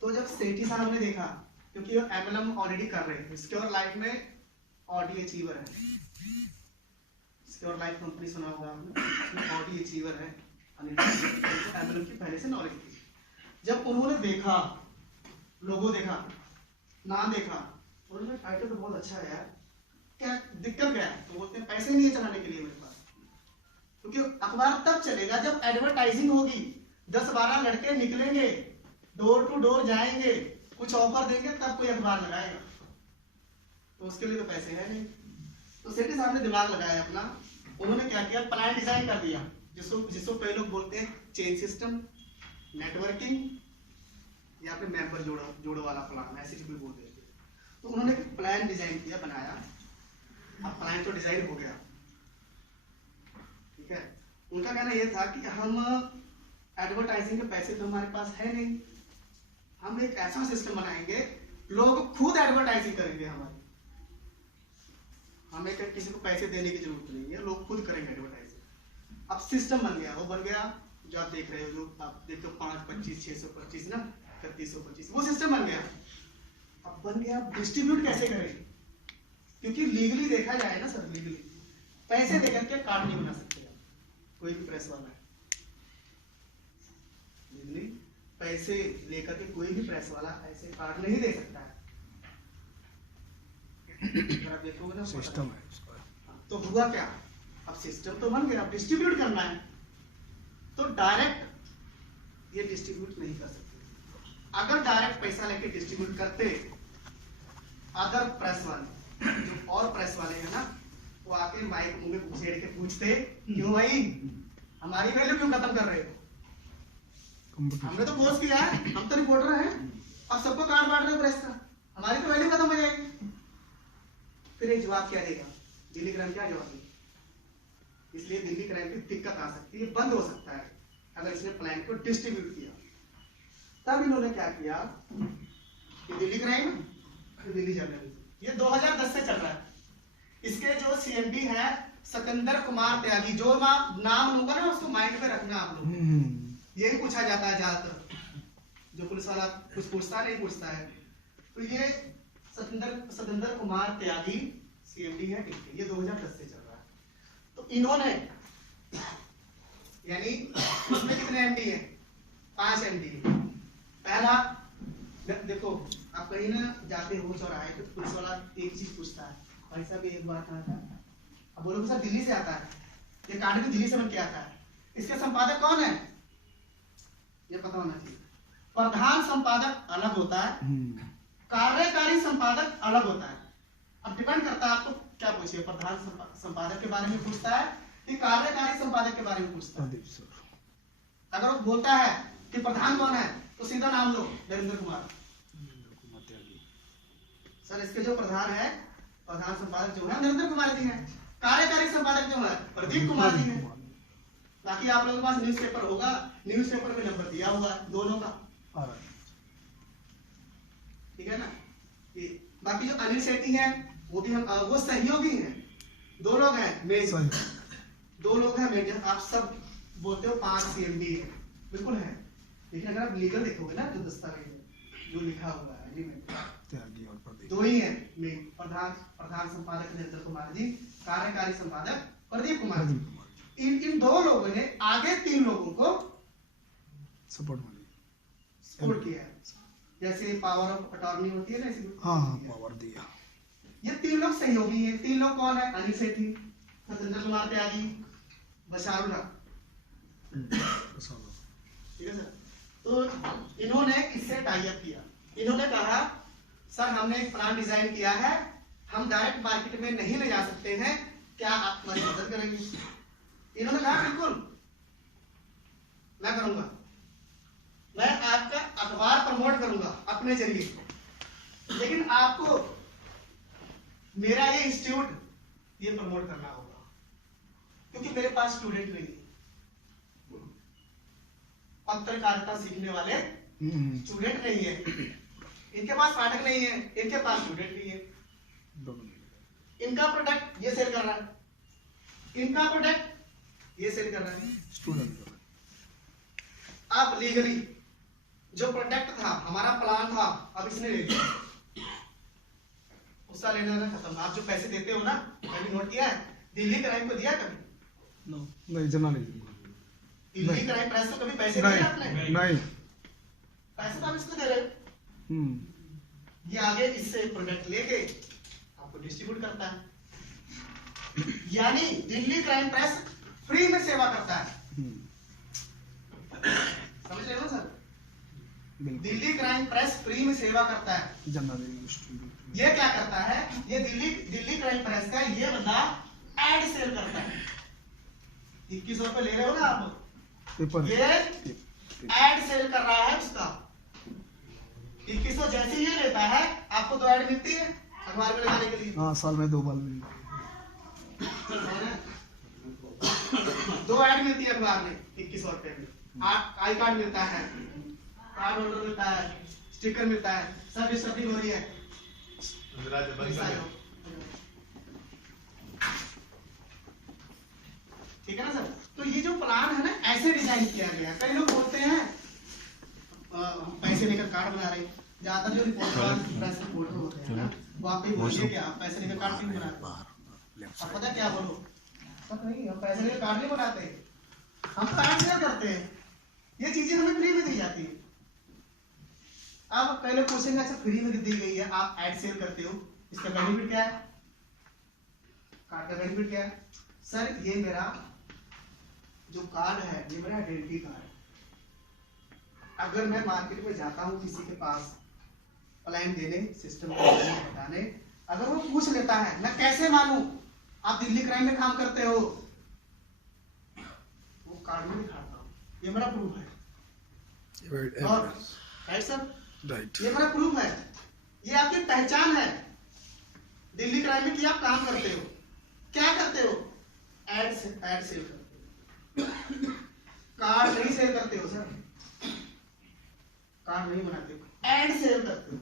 तो जब सेठी साहब ने देखा, क्योंकि वो MLM ऑलरेडी कर रहे थे, सिक्योर लाइफ में ऑडी अचीवर है, सिक्योर लाइफ कंपनी सुना होगा आपने, ऑडी अचीवर है, MLM की पहले से नॉलेज थी। जब उन्होंने देखा, लोगो देखा, नाम देखा, उन्होंने टाइटल तो बहुत अच्छा है यार, क्या दिक्कत क्या है? तो बोलते हैं पैसे नहीं है चलाने के लिए मेरे पास, क्योंकि अखबार तब चलेगा जब एडवर्टाइजिंग होगी, 10-12 लड़के निकलेंगे, डोर टू डोर जाएंगे, कुछ ऑफर देंगे, तब कोई अखबार लगाएगा, तो उसके लिए तो पैसे है नहीं। तो सेठी साहब ने दिमाग लगाया अपना, उन्होंने क्या किया, प्लान डिजाइन कर दिया, जिसको कई लोग बोलते हैं चेन सिस्टम, नेटवर्किंग या फिर मेंबर जोड़ो वाला प्लान, ऐसे भी बोलते हैं। तो उन्होंने प्लान डिजाइन किया, बनाया, अब प्लान तो डिजाइन हो गया, ठीक है। उनका कहना यह था कि हम एडवर्टाइजिंग के पैसे तो हमारे पास है नहीं, हम एक ऐसा सिस्टम बनाएंगे, लोग खुद एडवर्टाइजिंग करेंगे हमारी, हमें किसी को पैसे देने की जरूरत नहीं है, लोग खुद करेंगे एडवर्टाइजिंग। अब सिस्टम बन गया, वो बन गया जो आप देख रहे हो, जो आप देखते हो 525, 625 ना, 3125, वो सिस्टम बन गया। अब बन गया, डिस्ट्रीब्यूट कैसे करें, क्योंकि लीगली देखा जाए ना सर, लीगली पैसे देकर के कार्ड नहीं बना सकते आप, कोई भी प्रेस वाला है, लीगली पैसे लेकर के कोई भी प्रेस वाला ऐसे कार्ड नहीं दे सकता है। अगर आप देखोगे ना सिस्टम है, तो हुआ क्या, अब सिस्टम तो बन गया, अब डिस्ट्रीब्यूट करना है, तो डायरेक्ट ये डिस्ट्रीब्यूट नहीं कर सकते। अगर डायरेक्ट पैसा लेके डिस्ट्रीब्यूट करते, अदर प्रेस वाले, जो और प्रेस वाले हैं ना, वो आके माइक मुंह में घुसेड़ के पूछते, क्यों भाई हमारी वैल्यू क्यों खत्म कर रहे हो, हमने तो कोर्स किया है, हम तो रिपोर्टर हैं, अब सबको कार्ड बांट रहे हो प्रेस का, हमारी तो वैल्यू खत्म हो जाएगी। फिर एक जवाब क्या देगा, दिल्ली क्राइम क्या जवाब देगा? इसलिए दिल्ली क्राइम की दिक्कत आ सकती है, बंद हो सकता है अगर इसने प्लान को डिस्ट्रीब्यूट किया। तब इन्होंने क्या किया कि दिल्ली क्राइम, दिल्ली जर्नलिज्म, ये 2010 से चल रहा है। इसके जो CMD है सतेंद्र कुमार त्यागी, जो नाम लूंगा ना उसको माइंड में रखना आप लोग, यही पूछा जाता है ज्यादातर, जो पुलिस वाला कुछ पूछता नहीं पूछता है। तो ये सतेंद्र कुमार त्यागी CMD है, ये 2010 से चल रहा है। तो इन्होंने, यानी इसमें कितने MD है, 5 MD। पहला देखो, आप कहीं ना जाते हो चौराहे तो पुलिस वाला एक चीज पूछता है, भाई साहब ये एक बार कहा था, अब बोलोगे सर दिल्ली से आता है, ये कांड भी दिल्ली से बन के आता है, इसके संपादक कौन है ये पता होना चाहिए। प्रधान संपादक अलग होता है, कार्यकारी संपादक अलग होता है। अब डिपेंड करता है आपको क्या पूछिए, प्रधान संपादक के बारे में पूछता है कि कार्यकारी संपादक के बारे में पूछता है। अगर वो बोलता है कि प्रधान कौन है तो सीधा नाम लो, नरेंद्र कुमार त्यागी। सर इसके जो प्रधान है, प्रधान संपादक जो है नरेंद्र कुमार जी हैं, कार्यकारी संपादक जो है प्रदीप कुमार जी हैं। बाकी आप लोगों के पास न्यूज़पेपर होगा, न्यूज़पेपर में नंबर दिया हुआ है दोनों का, ठीक है ना। बाकी जो अनिल सेठी है वो भी वो सहयोगी हैं, 2 लोग हैं मेन, 2 लोग हैं मेन। आप सब बोलते हो 5 CMD है, बिल्कुल है, लेकिन अगर आप लीगल देखोगे ना जो दस्तावेज जो लिखा हुआ है त्यागी और प्रदीप, 2 ही है मेन, प्रधान संपादक नरेंद्र कुमार जी, कार्यकारी संपादक प्रदीप कुमार जी। इन 2 लोगों ने आगे 3 लोगों को सपोर्ट किया है, जैसे पावर ऑफ अटॉर्नी होती है ना, ऐसी पावर दिया। ये 3 लोग सहयोगी हैं। 3 लोग कौन है, अनिल सेठी, सतेंद्र कुमार त्यागी, बशारुल हक, ठीक है सर। तो इन्होंने इससे टाई अप किया, इन्होंने कहा सर हमने एक प्लान डिजाइन किया है, हम डायरेक्ट मार्केट में नहीं ले जा सकते हैं, क्या आप हमारी मदद करेंगे? इन्होंने कहा बिल्कुल मैं करूंगा, मैं आपका अखबार प्रमोट करूंगा अपने जरिए, लेकिन आपको मेरा ये इंस्टीट्यूट ये प्रमोट करना होगा, क्योंकि मेरे पास स्टूडेंट नहीं है, पत्रकारिता सीखने वाले स्टूडेंट नहीं है, इनके पास पाठक नहीं है, इनके पास स्टूडेंट नहीं है। इनका प्रोडक्ट ये सेल कर रहा है, इनका प्रोडक्ट ये सेल कर रहा है स्टूडेंट। अब लीगली जो प्रोडक्ट था, हमारा प्लान था, अब इसने ले लिया, उसका लेना देना खत्म। आप जो पैसे देते हो ना, कभी नोट किया है? दिल्ली क्राइम को दिया कभी? नहीं जमा नहीं, दिल्ली क्राइम प्रेस को कभी पैसे दिए आपने? नहीं। पैसे तो आप इसको दे रहे हो, ये आगे इससे प्रोडक्ट लेके आपको डिस्ट्रीब्यूट करता है, यानी दिल्ली क्राइम प्रेस फ्री में सेवा करता है। समझ रहे हो sir? Delhi crime press free में सेवा करता है। जमा नहीं। ये क्या करता है? ये दिल्ली क्राइम प्रेस का ये बंदा एड सेल करता है। 2100 रुपए ले रहे हो ना आप, पेपर ये एड सेल कर रहा है उसका। 2100 जैसे ये लेता है, आपको 2 ऐड मिलती है अखबार में लगाने के लिए। हाँ, साल में 2 बार मिलती है। 2 ऐड मिलती है अखबार में 2100 रुपए में। आई कार्ड मिलता है, कार्ड होल्डर मिलता है, स्टिकर मिलता है, सब स्टफिंग हो रही है। ठीक है ना सर? तो ये जो प्लान है ना, ऐसे डिजाइन किया गया है। कई लोग बोलते हैं पैसे लेकर कार्ड बना रहे हैं। ज्यादातर जो रिपोर्टर होते हैं ना, वो आप ही बोलिए कि आप पैसे लेकर कार्ड क्यों बना रहे हैं? आप पता क्या बोलो, सब नहीं, हम पैसे लेकर कार्ड नहीं बनाते, हम कार्ड शेयर करते हैं। ये चीजें हमें फ्री में दी जाती है। अब कई लोग पूछेंगे, अच्छा फ्री में दी गई है, आप एड सेल करते हो, इसका बेनिफिट क्या है? कार्ड का बेनिफिट क्या है? सर ये मेरा जो कार्ड है, ये मेरा आइडेंटिटी कार्ड है। अगर मैं मार्केट में जाता हूँ किसी के पास प्लान देने, सिस्टम बताने, अगर वो पूछ लेता है, मैं कैसे मानूं आप दिल्ली क्राइम में काम करते हो? वो कार्ड में दिखाता हूँ, ये मेरा प्रूफ है। और राइट सर, राइट, ये मेरा प्रूफ है, ये आपकी पहचान है दिल्ली क्राइम में कि आप काम करते हो। क्या करते हो? एड सेल करते हो, कार्ड नहीं सेल करते हो सर, कार्ड नहीं बनाते हो, एड सेल करते हो।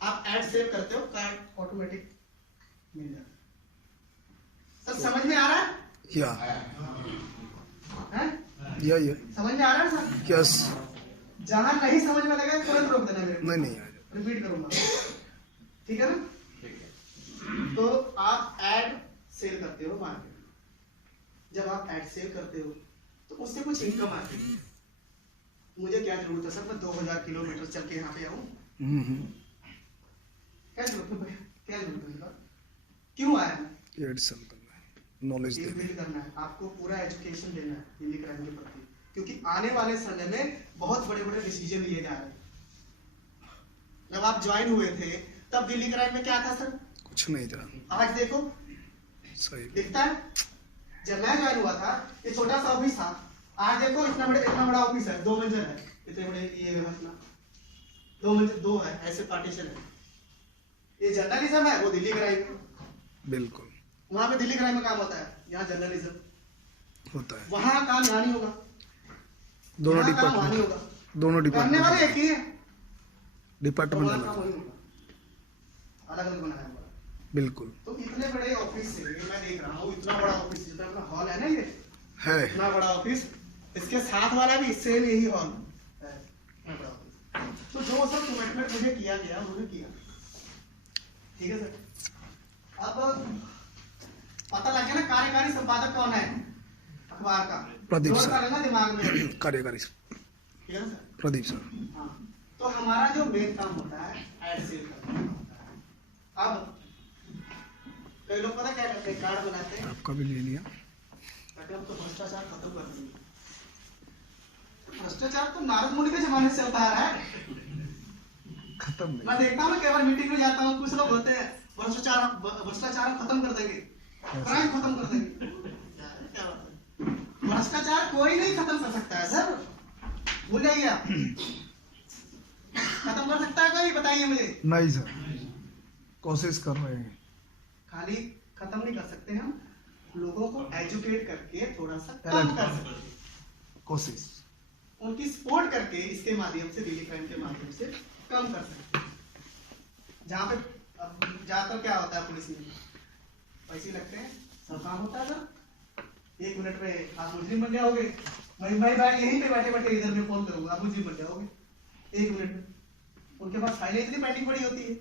आप एड सेल करते हो, कार्ड ऑटोमेटिक मिल जाता है। सर समझ में आ रहा है? या हैं? या समझ में आ रहा है सर? यस। जहां नहीं समझ में लगे तुरंत रोक देना मेरे को। नहीं आ जाए, रिपीट करूंगा, ठीक है ना? तो आप एड सेल करते हो मार्केट में। जब आप एड सेल करते हो तो उससे कुछ इनकम आती है। मुझे क्या जरूरत है सर, मैं 2000 किलोमीटर चल के यहाँ पे आऊँ? क्या जरूरत है? क्या जरूरत है? क्यों आया? एडिशन करना है, नॉलेज देना है, करना है, आपको पूरा एजुकेशन देना है दिल्ली क्राइम के प्रति, क्योंकि आने वाले समय में बहुत बड़े बड़े डिसीजन लिए जा रहे हैं। जब आप ज्वाइन हुए थे तब दिल्ली क्राइम में क्या था सर? कुछ नहीं था। आज देखो सही दिखता है। जब मैं ज्वाइन हुआ था ये छोटा सा ऑफिस था, आज देखो इतना बड़ा ऑफिस है, 2 मंजिल है, इतने बड़े ये अपना 2 मंजिल 2 है, ऐसे पार्टीशन है। ये जर्नलिज्म है, वो दिल्ली क्राइम। बिल्कुल वहां पे दिल्ली क्राइम में काम होता है, यहाँ जर्नलिज्म होता है। वहां काम यहाँ नहीं होगा, दोनों यहाँ काम वहाँ नहीं डिपार्टमेंट, होगा। दोनों करने वाले एक डिपार्टमेंट, ही है, डिपार्टमेंट वहाँ काम अलग। वही होगा, अलग अलग बनाया हुआ है। बिल्कुल तो इतने बड़े ऑफिस से मैं देख रहा हूँ, इतना बड़ा ऑफिस, जितना अपना हॉल है ना, ये है। इतना बड़ा ऑफिस, इसके साथ वाला भी सेम यही हॉल है, इतना बड़ा ऑफिस। तो जो सब कमिटमेंट मुझे किया गया उन्होंने किया, ठीक है सर। अब पता लग गया ना कार्यकारी संपादक कौन है अखबार का? प्रदीप जोर सर। कर लेना दिमाग में, कार्यकारी ठीक है ना सर? प्रदीप सर। हाँ, तो हमारा जो मेन काम होता है एड सेल करना होता है। अब कई लोग पता क्या करते हैं, कार्ड बनाते हैं, आपका भी ले लिया। ताकि हम तो भ्रष्टाचार खत्म कर देंगे। भ्रष्टाचार तो नारद मुनि के जमाने से होता आ रहा है। खत्म नहीं। मैं देखता हूँ ना, कई बार मीटिंग में जाता हूँ, कुछ लोग होते हैं भ्रष्टाचार हम खत्म कर देंगे, क्राइम खत्म कर देंगे। क्या बात है? भ्रष्टाचार कोई नहीं खत्म कर सकता है सर, भूल जाइए आप। खत्म कर सकता है कोई, बताइए मुझे। नहीं सर, कोशिश कर रहे हैं। खाली खत्म नहीं कर सकते हम, लोगों को एजुकेट करके थोड़ा सा कम कर सकते हैं, कोशिश उनकी सपोर्ट करके इसके माध्यम से, दिल्ली क्राइम के माध्यम से कम कर सकते हैं। जहाँ पे अब ज्यादातर क्या होता है पुलिस में, पैसे लगते हैं, सब काम होता है सर, 1 मिनट में आप मुजरिम बन जाओगे। मैं भाई यहीं पे बैठे बैठे इधर में फोन करूंगा, आप मुजरिम बन जाओगे 1 मिनट में। उनके पास फाइलें इतनी पेंडिंग पड़ी होती है,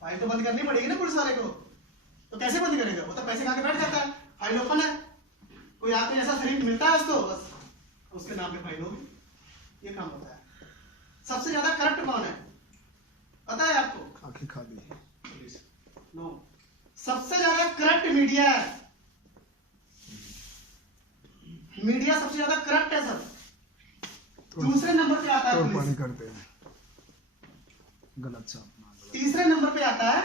फाइल तो बंद करनी पड़ेगी ना पुलिस वाले को, तो कैसे बंद करेगा? वो तो पैसे खा के बैठ जाता है, फाइल ओपन है, कोई आदमी ऐसा शरीफ मिलता है उसको, बस उसके नाम पे फाइल होगी, ये काम होता है। सबसे ज्यादा करप्ट कौन है पता है आपको? आंखें खाली है। नो, सबसे ज्यादा करप्ट मीडिया है। मीडिया सबसे ज्यादा करप्ट है सर। दूसरे नंबर पे आता है पानी पुलिस, करते हैं गलत साफ। तीसरे नंबर पे आता है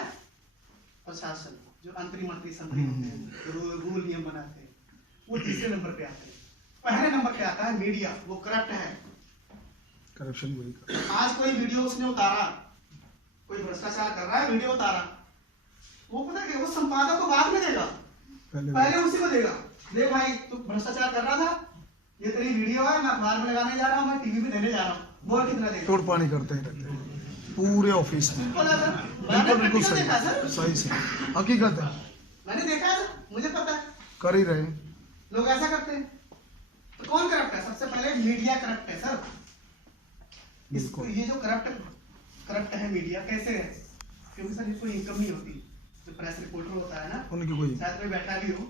प्रशासन, जो अंतरिम मंत्री संतरी होते हैं, रूल नियम बनाते हैं, वो तीसरे नंबर पे आते हैं। पहले नंबर पे आता है मीडिया, वो करप्ट है। करप्शन वही कर। आज कोई वीडियो उसने उतारा, कोई भ्रष्टाचार कर रहा है, वीडियो उतारा, वो पता है वो संपादक को बाद में देगा, पहले उसी को देगा। देख भाई तू भ्रष्टाचार कर रहा था, ये तेरी वीडियो है, मैं अखबार में लगाने जा रहा हूँ, मैं टीवी पे देने जा रहा हूँ, बोल कितना देगा? तोड़ पानी करते ही रहते हैं पूरे ऑफिस में। बिल्कुल बिल्कुल सही, सही सही हकीकत है, मैंने देखा है, मुझे पता है कर ही रहे हैं। लोग ऐसा करते हैं। तो कौन करप्ट है? सबसे पहले मीडिया करप्ट है सर। बिल्कुल। ये जो करप्ट है मीडिया, कैसे है? क्योंकि सर इसको इनकम नहीं होती। जो प्रेस रिपोर्टर होता है ना, उनकी कोई शायद कोई बैठा भी हो,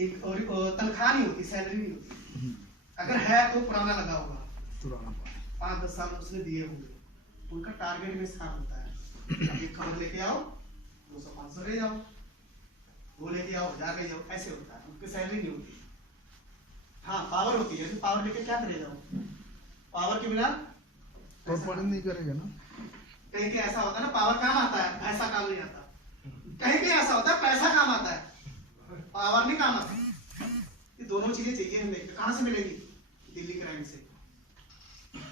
एक और तनख्वाह नहीं होती, सैलरी नहीं होती। अगर है तो पुराना लगा होगा, पुराना 5-10 साल उसने दिए होंगे। उनका टारगेट में काम होता है, अभी खबर लेके आओ, 200-500 ले जाओ, वो लेके आओ 1000 ले जाओ, ऐसे होता है। उनकी सैलरी नहीं होती। हाँ पावर होती है, पावर लेके क्या करेगा वो? पावर के बिना तोड़ पानी नहीं करेगा ना। कहीं के ऐसा होता है ना, पावर काम आता है, पैसा काम नहीं आता। कहीं के ऐसा होता है, पैसा काम आता है, पावर नहीं काम आता। ये दोनों चीजें चाहिए हमें। कहाँ से मिलेगी? दिल्ली क्राइम से।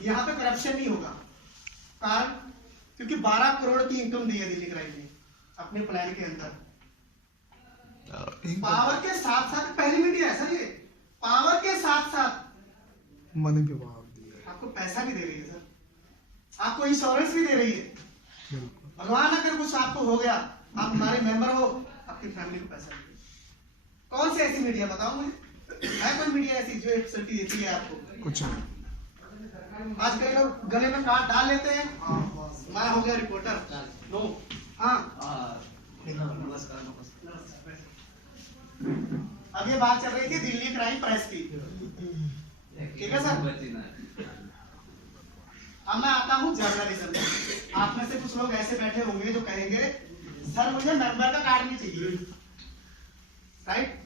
यहाँ पे करप्शन नहीं होगा, कारण क्योंकि 12 करोड़ की इनकम दी है दिल्ली क्राइम ने अपने प्लान के अंदर। पावर के साथ साथ, पहली मीडिया है सर ये, पावर के साथ साथ मनी पे भाव दिया आपको पैसा भी दे रही है सर, आपको इंश्योरेंस भी दे रही है। बिल्कुल। भगवान अगर कुछ आपको हो गया, आप हमारे मेंबर हो, आपकी फैमिली को पैसा देगी। कौन सी ऐसी मीडिया बताओ मुझे, है कोई मीडिया ऐसी जो एक सर्टी देती है आपको? कुछ नहीं। आज कई लोग गले में कार्ड डाल लेते हैं, मैं हो गया रिपोर्टर। नो, हाँ नमस्कार। अब ये बात चल रही थी दिल्ली क्राइम प्रेस की, ठीक है सर। अब मैं आता हूँ जर्नलिज्म में। आप में से कुछ लोग ऐसे बैठे होंगे जो कहेंगे सर मुझे मेंबर का कार्ड नहीं चाहिए, राइट?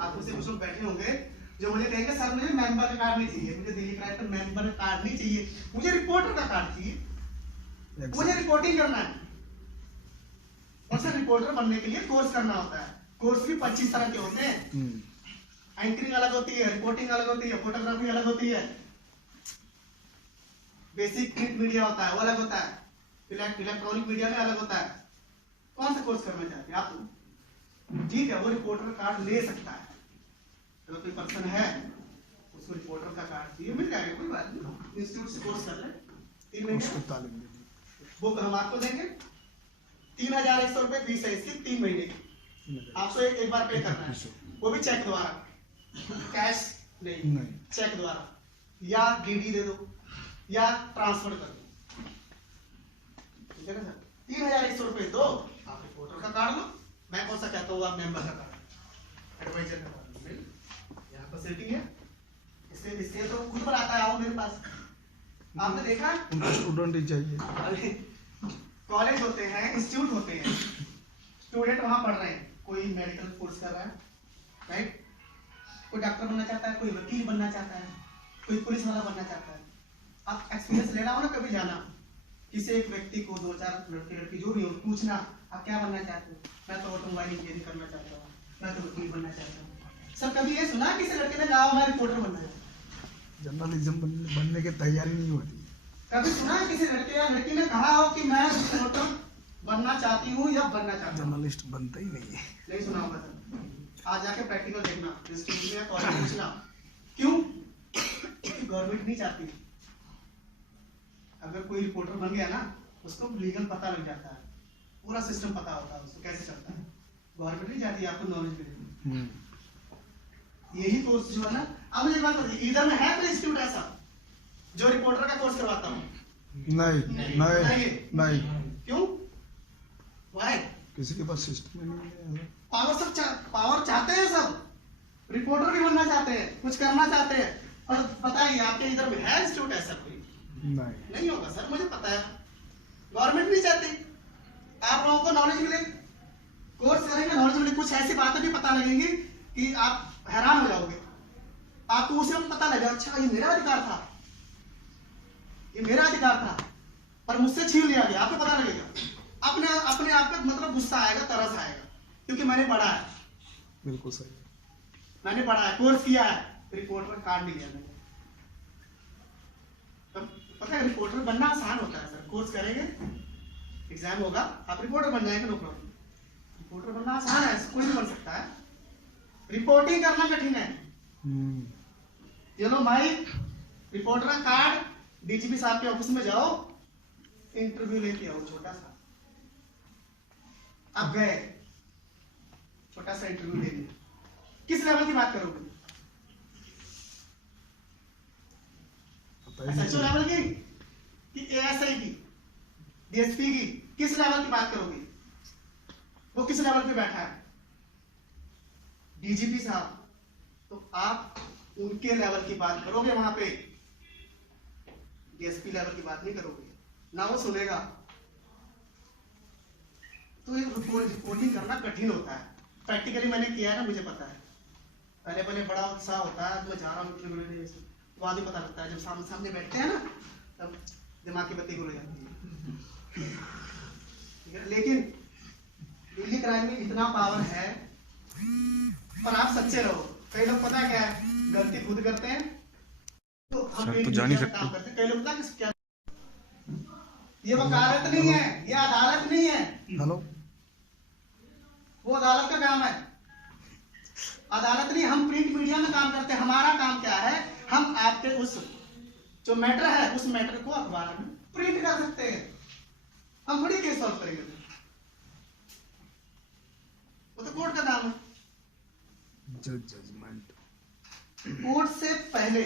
आप में से कुछ लोग बैठे होंगे जो मुझे कहेंगे सर मुझे मेंबर का कार्ड नहीं चाहिए, मुझे दिल्ली क्राइम का मेंबर का कार्ड नहीं चाहिए, मुझे रिपोर्टर का कार्ड चाहिए, मुझे रिपोर्टिंग करना है। और सर रिपोर्टर बनने के लिए कोर्स करना होता है। कोर्स भी 25 तरह के होते हैं। एंकरिंग अलग होती है, रिपोर्टिंग अलग होती है, फोटोग्राफी अलग होती है, बेसिक प्रिंट मीडिया होता है वो अलग होता है, इलेक्ट्रॉनिक मीडिया में अलग होता है। कौन सा कोर्स करना चाहते हैं आप? ठीक है, वो रिपोर्टर कार्ड ले सकता है। अगर कोई पर्सन है उसको रिपोर्टर का कार्ड चाहिए, मिल जाएगा, कोई बात नहीं। इंस्टीट्यूट से कोर्स कर ले, 3 महीने बुक हम आपको देंगे। 3100 रुपए फीस है इसकी, 3 महीने की। आपको एक बार पे करना है, वो भी चेक द्वारा, कैश नहीं, चेक द्वारा, या डीडी दे दो या ट्रांसफर कर दो, ठीक है ना सर? 3100 रुपए दो, आप रिपोर्टर का कार्ड लो। मैं कौन सा कहता हूँ, आप मेंबर का कार्ड, एडवाइजर का कार्ड, यहाँ पर सेटिंग है। इससे तो खुद पर आता है, आओ मेरे पास। आपने देखा उनको स्टूडेंट ही चाहिए। कॉलेज होते हैं, इंस्टीट्यूट होते हैं, स्टूडेंट वहां पढ़ रहे हैं, कोई मेडिकल कोर्स कर रहा है, राइट? कोई डॉक्टर बनना चाहता है, कोई वकील बनना चाहता है, कोई पुलिस वाला बनना चाहता है। आप एक्सपीरियंस लेना हो ना, कभी जाना किसी एक व्यक्ति को, 2-4 लड़के जो भी हो, पूछना आप क्या बनना चाहते हो? मैं तो ऑटोमोबाइल इंजीनियरिंग करना चाहता हूँ, मैं तो वकील बनना चाहता हूँ। सर कभी ये सुना किसी लड़के ने कहा मैं रिपोर्टर बनना है? जर्नलिज्म बनने की तैयारी नहीं होती। कभी सुना किसी लड़के या लड़की ने कहा हो कि मैं रिपोर्टर बनना चाहती हूँ या बनना चाहता हूँ? जर्नलिस्ट बनता ही नहीं है। नहीं सुना होगा सर। आज जाके प्रैक्टिकल देखना, इंस्टीट्यूट में या कॉलेज में पूछना क्यों? क्योंकि गवर्नमेंट नहीं चाहती। अगर कोई रिपोर्टर बन गया ना, उसको लीगल पता लग जाता है, पूरा सिस्टम पता होता है उसको कैसे चलता है। गवर्नमेंट नहीं चाहती आपको नॉलेज मिले। यही कोर्स जो है ना, अब मुझे एक बात बताइए, इधर में है कोई इंस्टीट्यूट ऐसा जो रिपोर्टर का कोर्स करवाता हूँ? नहीं नहीं नहीं। क्यों? वाई? किसी के पास सिस्टम ही नहीं है। पावर चाहते हैं सब, रिपोर्टर भी बनना चाहते हैं, कुछ करना चाहते हैं, और बताइए आपके इधर में है इंस्टीट्यूट ऐसा कोई? नहीं होगा सर, मुझे पता है। गवर्नमेंट नहीं चाहती आप लोगों को नॉलेज मिले, कोर्स करेंगे नॉलेज मिले, कुछ ऐसी बातें भी पता लगेंगी कि आप हैरान हो जाओगे। आपको उसे पता लगा, अच्छा ये मेरा अधिकार था, ये मेरा अधिकार था, पर मुझसे छीन लिया गया। आपको पता लगेगा, अपने आप का मतलब गुस्सा आएगा, तरस आएगा, क्योंकि मैंने पढ़ा है। बिल्कुल सही, मैंने पढ़ा है, कोर्स किया है, रिपोर्टर कार्ड भी लिया मैंने। तो पता है रिपोर्टर बनना आसान होता है सर, कोर्स करेंगे, एग्जाम होगा, आप रिपोर्टर बन जाएंगे, नो प्रॉब्लम। रिपोर्टर बनना आसान है, कोई भी बन सकता है। रिपोर्टिंग करना कठिन है। ये लो माइक, रिपोर्टर का कार्ड, डीजीपी साहब के ऑफिस में जाओ, इंटरव्यू लेके आओ, छोटा सा। आप गए, छोटा सा इंटरव्यू ले लिया, किस लेवल की बात करोगे? एसएचओ लेवल की कि एएसआई की, डीएसपी की, किस लेवल की बात करोगे? वो किस लेवल पे बैठा है? डीजीपी साहब, तो आप उनके लेवल की बात करोगे वहां पे, डीएसपी लेवल की बात नहीं करोगे, ना वो सुनेगा। तो ये रिपोर्टिंग करना कठिन होता है। प्रैक्टिकली मैंने किया है ना, मुझे पता है। पहले पहले बड़ा उत्साह होता है, तो मैं जा रहा हूँ इंटरव्यू, बाद में पता लगता है, जब सामने सामने बैठते हैं ना, तब दिमाग की बत्ती गुल हो जाती है। ठीक है, लेकिन दिल्ली क्राइम में इतना पावर है, पर आप सच्चे रहो। कई लोग पता है क्या है, गलती खुद करते हैं, तो हम तो जान ही सकते काम करते हैं। कई लोग पता है क्या, ये वकालत नहीं है, ये अदालत नहीं है। हेलो, वो अदालत का काम है, अदालत नहीं। हम प्रिंट मीडिया में काम करते हैं। हमारा काम क्या है, हम आपके उस जो मैटर है, उस मैटर को अखबार में प्रिंट कर सकते हैं। हम थोड़ी केस सॉल्व करेंगे, वो तो कोर्ट का काम है। जजमेंट। कोर्ट से पहले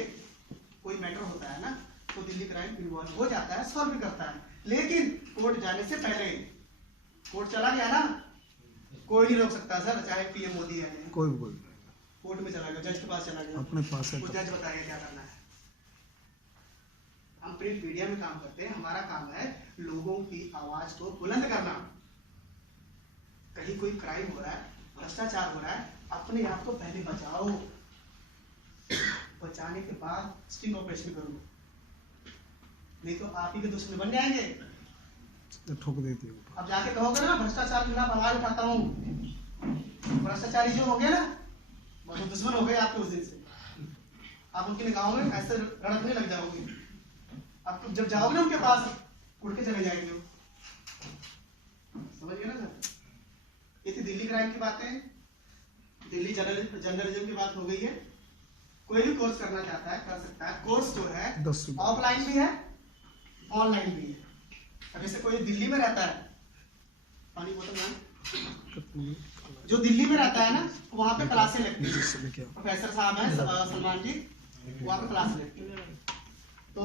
कोई मैटर होता है ना, तो दिल्ली क्राइम इन्वॉल्व हो जाता है, सॉल्व भी करता है। लेकिन कोर्ट जाने से पहले, कोर्ट चला गया ना, कोई नहीं रोक सकता सर, चाहे पीएम मोदी है, कोई कोर्ट में चला गया, जज के पास चला गया, अपने पास है, वो जज बताएगा क्या करना है। हम प्रिंट मीडिया में काम करते हैं, हमारा काम है लोगों की आवाज को बुलंद करना। कहीं कोई क्राइम हो रहा है, भ्रष्टाचार हो रहा है, अपने आप को पहले बचाओ, बचाने के बाद स्टिंग ऑपरेशन करो, नहीं तो आप ही के दुश्मन बन जाएंगे, ठोक देती है। अब जाके कहोगे ना भ्रष्टाचार के खिलाफ आवाज उठाता हूँ, भ्रष्टाचारी जो हो गए ना, वो दुश्मन हो गए आपके उस दिन से। आप उनकी निगाहों में ऐसे रड़कने लग जाओगे, आप जब जाओगे ना उनके पास, उड़ के चले जाएंगे। समझ गए ना सर? ये थी दिल्ली क्राइम की बातें, दिल्ली जर्नलिज्म की बात हो गई है। कोई भी कोर्स करना चाहता है कर सकता है। कोर्स जो है ऑफलाइन भी है, ऑनलाइन भी है। अब जैसे कोई दिल्ली में रहता है, पानी बोतल में, जो दिल्ली में रहता है ना, वहाँ पे क्लासें लगती है, प्रोफेसर साहब हैं सलमान जी, वहाँ पे क्लास लगती है, तो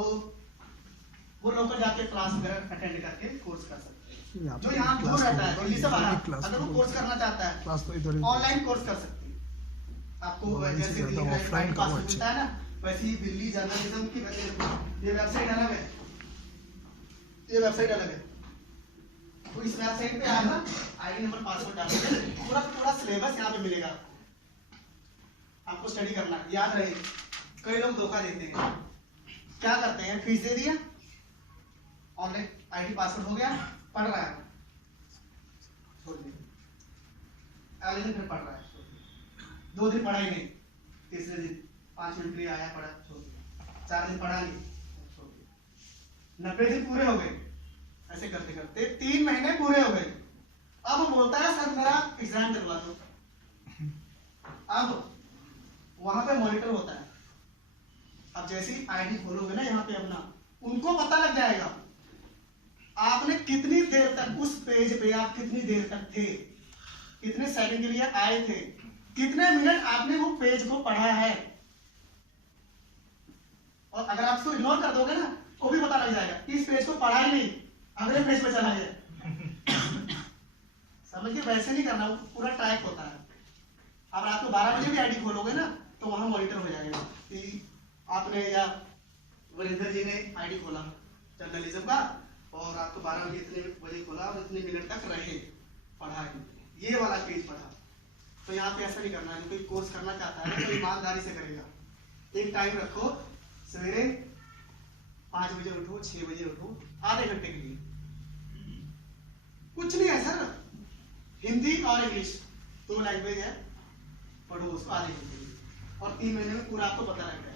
वो लोग जाके क्लास अटेंड करके कोर्स कर सकते हैं। जो यहाँ दूर रहता है दिल्ली से बाहर, अगर वो कोर्स करना चाहता है, ऑनलाइन कोर्स कर सकते हैं। आपको जैसे दिल्ली का पास मिलता है ना, वैसे ही दिल्ली जर्नलिज्म की ये वेबसाइट अलग है, ये वेबसाइट अलग है। तो इस वेबसाइट पे आना, आईडी नंबर पासवर्ड डालोगे, पूरा सिलेबस यहाँ पे मिलेगा। आपको स्टडी करना, याद रहे। कई लोग धोखा देते हैं, क्या करते हैं, फीस दे दिया, ऑनलाइन आईडी पासवर्ड हो गया, पढ़ रहा है, छोड़ दिया, अगले दिन फिर पढ़ रहा है, 2 दिन पढ़ा ही नहीं, तीसरे दिन 5 मिनट के लिए आया, पढ़ा, छोड़ दिया, 4 दिन पढ़ा नहीं, छोड़ दिया, 90 दिन पूरे हो गए, ऐसे करते करते 3 महीने पूरे हो गए। अब वो बोलता है सर मेरा एग्जाम करवा दो। अब वहां पे मॉनिटर होता है, अब जैसे ही आईडी खोलोगे ना यहाँ पे अपना, उनको पता लग जाएगा आपने कितनी देर तक उस पेज पे, आप कितनी देर तक थे, कितने सेकंड के लिए आए थे, कितने मिनट आपने वो पेज को पढ़ा है। और अगर आप उसको इग्नोर कर दोगे ना, वो भी पता लग जाएगा इस पेज को पढ़ा ही नहीं, अगले पेज पे चला गया। समझिए, वैसे नहीं करना, वो पूरा ट्रैक होता है। अब रात को 12 बजे भी आईडी खोलोगे ना, तो वहां मॉनिटर हो जाएगा कि आपने, या वरिंदर जी ने आईडी खोला जर्नलिज्म का, और रात को 12 बजे इतने बजे खोला और इतने मिनट तक रहे, पढ़ा है, ये वाला पेज पढ़ा। तो यहाँ पे ऐसा नहीं करना है। कोई कोर्स करना चाहता है तो ईमानदारी से करेगा। एक टाइम रखो, सवेरे 5 बजे उठो, 6 बजे उठो, आधे घंटे के लिए, कुछ नहीं है सर, हिंदी और इंग्लिश 2 लैंग्वेज है, पढ़ो उसको आधे घंटे में, और 3 महीने में पूरा आपको पता लग जाएगा।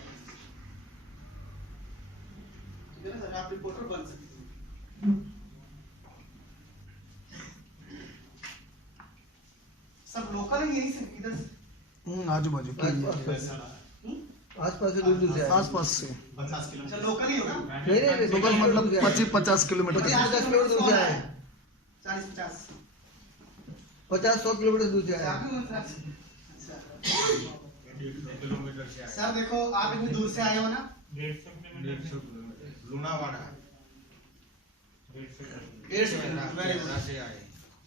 ठीक है ना सर, आप रिपोर्टर बन सकते हो। सब लोकल है यही से, इधर से? आजू बाजू के आसपास से दूर से आसपास से 50 अच्छा, किलोमीटर। लोकल ही होगा, नहीं लोकल मतलब 25-50 किलोमीटर 50 किलोमीटर दूर से आए, 40-50। 50-100 किलोमीटर दूर से आए। अच्छा सर, देखो आप इतनी दूर से आए हो ना, 150 किलोमीटर लुणावाड़ा 150 किलोमीटर से आए।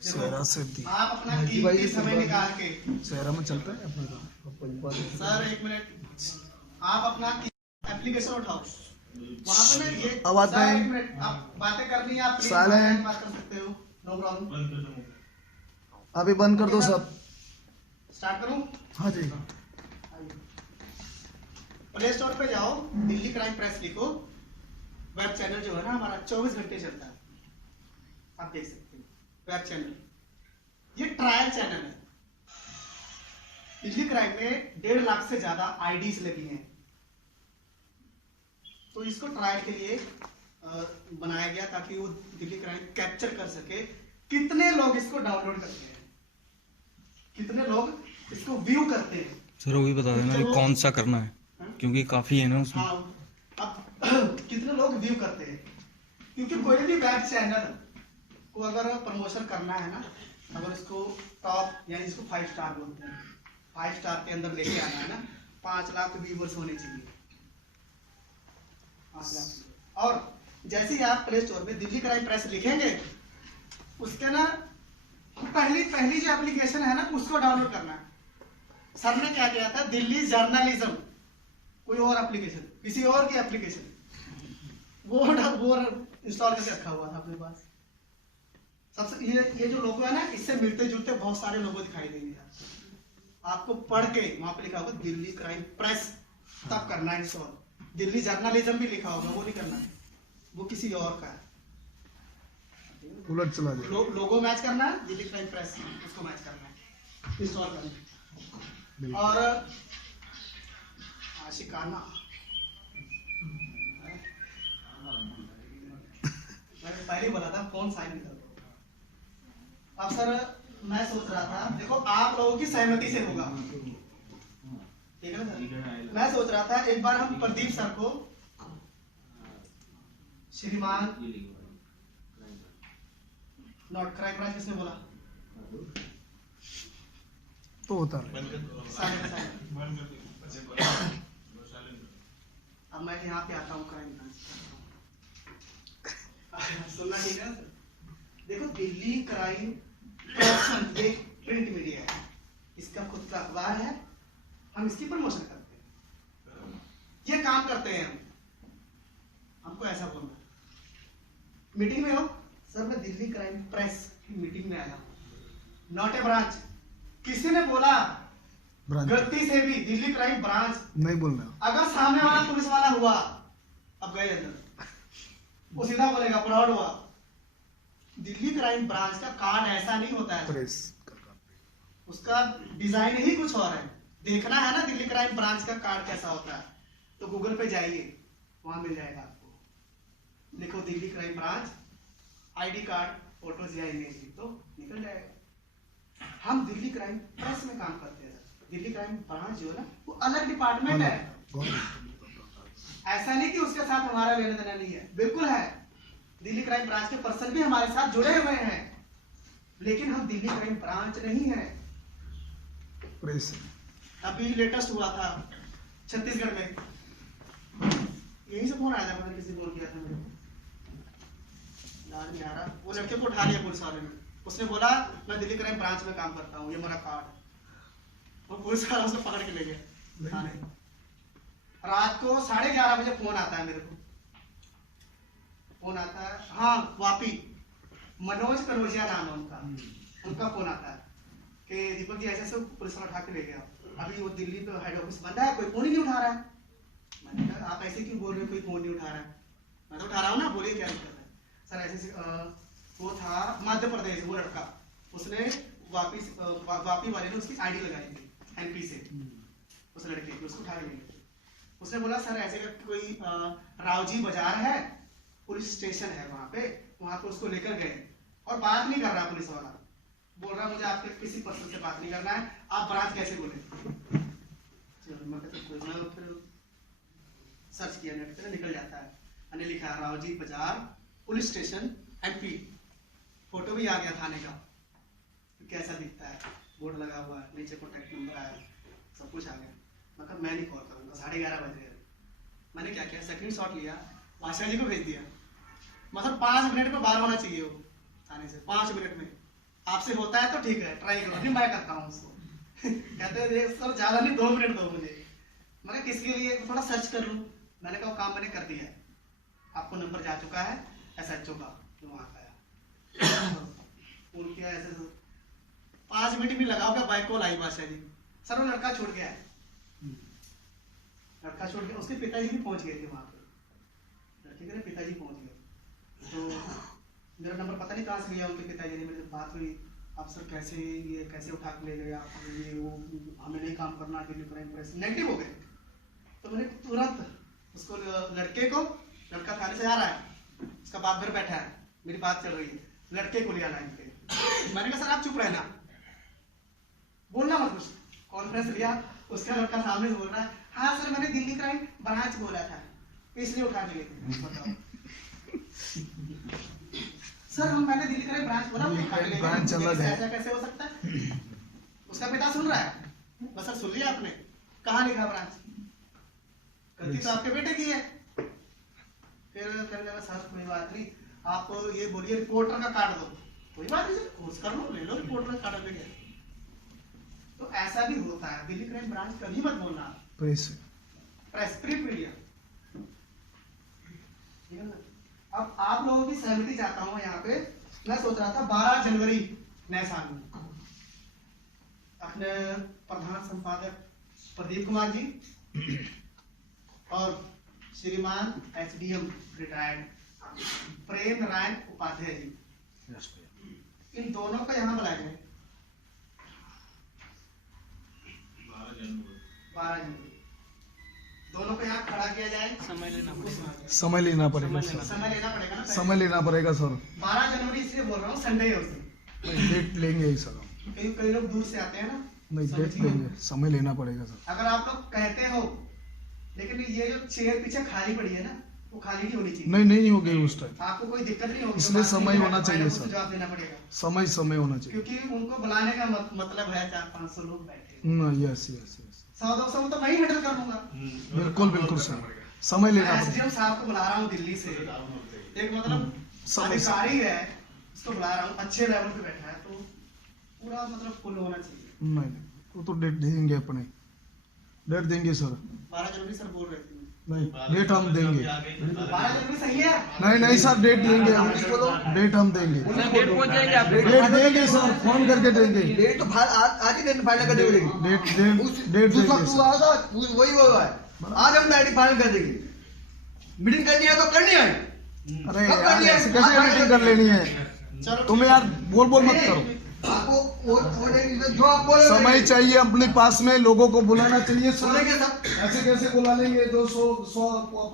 शहरा से आप अपना कीमती समय निकाल के, शहरा में चलता है अपना। सर 1 मिनट, आप अपना एप्लीकेशन उठाओ, वहां पे ना ये अब आता सर, है। 1 मिनट, आप बातें करनी है, आप प्लीज साइलेंट। बात कर सकते हो, नो प्रॉब्लम। अभी बंद कर दो सब। स्टार्ट करूं? हाँ जी। प्ले स्टोर पे जाओ, दिल्ली क्राइम प्रेस लिखो, वेब चैनल जो है ना हमारा 24 घंटे चलता है, आप देख सकते हो वेब चैनल। ये ट्रायल चैनल है। दिल्ली क्राइम में 1.5 लाख से ज्यादा आईडीज लगी हैं, तो इसको ट्रायल के लिए बनाया गया ताकि वो दिल्ली क्राइम कैप्चर कर सके कितने लोग इसको डाउनलोड करते हैं, कितने लोग इसको व्यू करते हैं। सर वो भी बता देना कि कौन सा करना है, क्योंकि काफी है ना उसमें। हाँ, अब कितने लोग व्यू करते हैं, क्योंकि कोई भी वेब चैनल को अगर प्रमोशन करना है ना, अगर इसको टॉप, यानी इसको 5 स्टार बोलते हैं, 5 स्टार के अंदर लेके आना है ना, 5 लाख व्यूवर्स होने चाहिए, 5 लाख। और जैसे ही आप प्ले स्टोर में दिल्ली क्राइम प्रेस लिखेंगे, उसके ना पहली जो एप्लीकेशन है ना, उसको डाउनलोड करना है। सर ने क्या किया था, दिल्ली जर्नलिज्म, कोई और एप्लीकेशन, किसी और की एप्लीकेशन, वो इंस्टॉल करके रखा हुआ था अपने पास। सबसे ये जो लोगो है ना, इससे मिलते जुलते बहुत सारे लोगो दिखाई देंगे आपको। पढ़ के वहां पे लिखा होगा दिल्ली क्राइम प्रेस, तब करना है इंस्टॉल। दिल्ली जर्नलिज्म भी लिखा होगा, वो नहीं करना है, वो किसी और का है। उलट चला जाए। लोगो मैच करना है, दिल्ली क्राइम प्रेस उसको मैच करना है, इंस्टॉल करना है। और आशिकाना, मैंने पहले बोला था फोन साइन कर दो। अब सर मैं सोच रहा था, देखो आप लोगों की सहमति से होगा, ठीक है ना सर? मैं सोच रहा था एक बार हम प्रदीप सर को, श्रीमान नॉट क्राइम ब्रांच किसने बोला? तो होता है। साइलेंट। अब मैं यहाँ पे आता हूँ क्राइम ब्रांच, सुनना ठीक है ना? देखो दिल्ली क्राइम प्रिंट मीडिया है, इसका खुद का अखबार है, हम इसकी प्रमोशन करते हैं, ये काम करते हैं हमको ऐसा बोलना। मीटिंग में हो सर, मैं दिल्ली क्राइम प्रेस की मीटिंग में आया हूं, नॉट ए ब्रांच। किसी ने बोला ब्रांच गलती से भी दिल्ली क्राइम ब्रांच, नहीं बोलना। अगर सामने वाला पुलिस वाला हुआ, अब गए अंदर, वो सीधा बोलेगा फ्रॉड हुआ। दिल्ली क्राइम ब्रांच का कार्ड ऐसा नहीं होता है, प्रेस उसका डिजाइन ही कुछ और है। देखना है ना दिल्ली क्राइम ब्रांच का कार्ड कैसा होता है, तो गूगल पे जाइए, वहां मिल जाएगा आपको। लिखो Delhi crime branch ID card photos या इमेज, तो निकल जाएगा। हम दिल्ली क्राइम प्रेस में काम करते हैं। दिल्ली क्राइम ब्रांच जो है ना वो अलग डिपार्टमेंट है। ऐसा नहीं कि उसके साथ हमारा लेना देना नहीं है, बिल्कुल है। दिल्ली क्राइम ब्रांच के पर्सन भी हमारे साथ जुड़े हुए हैं, लेकिन हम दिल्ली क्राइम ब्रांच नहीं है। प्रेस अभी लेटेस्ट हुआ था छत्तीसगढ़ में, यही से फोन आया था, मैंने किसी फोन किया था मेरे को, याद नहीं आ रहा। वो लड़के को उठा लिया पुलिस वाले ने, उसने बोला मैं दिल्ली क्राइम ब्रांच में काम करता हूँ, ये मेरा कार्ड। और पुलिस वाला उसको पकड़ के ले गया थाने। रात को 11:30 बजे फोन आता है मेरे को, फोन आता है, हाँ वापी, मनोज कनौजिया नाम है उनका फोन आता है कि दीपक जी ऐसे पुलिस वाला उठा के ले गया, अभी वो दिल्ली पे हेड ऑफिस बंद है, कोई फोन ही नहीं उठा रहा है। मैंने कहा आप ऐसे क्यों बोल रहे हो, कोई फोन नहीं उठा रहा है? मैं तो उठा रहा हूँ ना, बोलिए क्या दिक्कत है? सर ऐसे वो था मध्य प्रदेश, वो लड़का, उसने वापी वाले ने उसकी आईडी लगाई थी एमपी से, उस लड़के की, उसको उठा के ले गए। उसने बोला सर ऐसे कोई रावजी बाजार है, पुलिस स्टेशन है वहां पे उसको लेकर गए, और बात नहीं कर रहा पुलिस वाला, बोल रहा मुझे आपके किसी पर्सन से बात नहीं करना है, आप ब्रांच कैसे बोले? चलो मैं फिर सर्च किया नेट पे, निकल जाता है, मैंने लिखा रावजी बाजार पुलिस स्टेशन एमपी, फोटो भी आ गया थाने का, कैसा दिखता है, बोर्ड लगा हुआ है, नीचे कॉन्टैक्ट नंबर आया, सब कुछ आ गया। मैं कहा मैं नहीं कॉल करूंगा, 11:30 बज रहे। मैंने क्या किया, सेकंड शॉट लिया, आशा जी को भेज दिया, मतलब 5 मिनट में बाहर होना चाहिए वो थाने से, 5 मिनट में। आपसे होता है तो ठीक है, ट्राई करो, नहीं मैं करता हूँ उसको। कहते हैं सर ज्यादा नहीं, 2 मिनट दो मुझे। मैं कहा किसके लिए, थोड़ा सर्च कर लूँ। मैंने कहा काम मैंने कर दिया है, आपको नंबर जा चुका है SHO का, तो वहाँ आया उनके ऐसे 5 मिनट भी लगाओ क्या, बाइक कॉल आई बादशाह जी, सर वो लड़का छूट गया है, लड़का छोड़ के उसके पिताजी भी पहुंच गए थे वहां पे, लड़के के पिताजी पहुंच गए, तो मेरा नंबर पता नहीं कहाँ से लिया उनके पिताजी ने। मेरे बात हुई, आप सर कैसे उठा के ले गए आप, ये वो हमें नहीं काम करना, दिल्ली क्राइम प्रेस नेगेटिव हो गए। तो मैंने तुरंत उसको, लड़के को, लड़का थाने से आ रहा है, उसका बाप घर बैठा है, मेरी बात चल रही है, लड़के को लिया लाइन पे। मैंने कहा सर आप चुप रहना, बोलना मत कुछ। कॉन्फ्रेंस लिया, उसका लड़का सामने से बोल रहा है, हाँ सर मैंने दिल्ली क्राइम ब्रांच बोला था, इसलिए उठा के लेके। बताओ सर मैंने दिल्ली क्राइम ब्रांच बोला, ब्रांच अलग है, ऐसा कैसे हो सकता है? उसका बेटा सुन रहा है, बस सर सुन लिया आपने, कहाँ लिखा ब्रांच, गलती तो आपके बेटे की है। फिर कहने लगा सर कोई बात नहीं, आप ये बोलिए रिपोर्टर का कार्ड दो, कोई बात नहीं सर कोर्स कर लो, ले लो रिपोर्टर का कार्ड लेके। तो ऐसा भी होता है, दिल्ली क्राइम ब्रांच कभी मत बोलना, प्रेस प्रिंट मीडिया। अब आप लोगों की सहमति चाहता हूं यहाँ पे। मैं सोच रहा था 12 जनवरी नए साल में अपने प्रधान संपादक प्रदीप कुमार जी और श्रीमान SDM रिटायर्ड प्रेम नारायण उपाध्याय जी, इन दोनों को यहाँ बुलाया जाए 12 जनवरी, दोनों को यहाँ खड़ा किया जाए। समय लेना पड़ेगा, समय लेना पड़ेगा सर, समय लेना पड़ेगा ना, समय लेना पड़ेगा सर। 12 जनवरी इसलिए बोल रहा हूँ, संडे है उस दिन, डेट लेंगे ही सर, कई लोग दूर से आते हैं ना, नहीं डेट लेंगे, समय लेना पड़ेगा सर। अगर आप लोग कहते हो, लेकिन ये जो चेयर पीछे खाली पड़ी है ना, वो खाली नहीं होनी चाहिए। नहीं हो गई उस टाइम, आपको कोई दिक्कत नहीं होगी, इसलिए समय होना चाहिए सर, जवाब देना पड़ेगा, समय होना चाहिए, क्योंकि उनको बुलाने का मतलब है 400-500 लोग बैठे, यस 100-200 तो मैं ही हैंडल कर लूंगा। बिल्कुल सर, समय लेना पड़ेगा। SDM साहब को बुला रहा हूँ दिल्ली से, एक मतलब अधिकारी है, उसको बुला रहा हूँ, अच्छे लेवल पे बैठा है, तो पूरा मतलब फुल होना चाहिए। नहीं वो तो डेट देंगे, अपने डेट देंगे सर। 12 जनवरी सर बोल रहे थे, नहीं डेट हम देंगे, 12 जनवरी सही है? नहीं सर डेट देंगे हम, डेट हम देंगे, डेट पहुंच जाएगी आप, डेट देंगे सर, फोन करके देंगे, डेट तो आज ही दिन फाइनल कर देंगे, डेट देंगे सर। वही होगा, आज हम डेट फाइनल कर देंगे। मीटिंग करनी है तो करनी है, अरे यार ऐसे कैसे मीटिंग कर लेनी है, चलो तुम्हें यार बोल मत करो, आपको वो जो आप बोले समय चाहिए अपने पास में, लोगों को बुलाना चाहिए। सुनेंगे सब। ऐसे कैसे बुला लेंगे? 200 100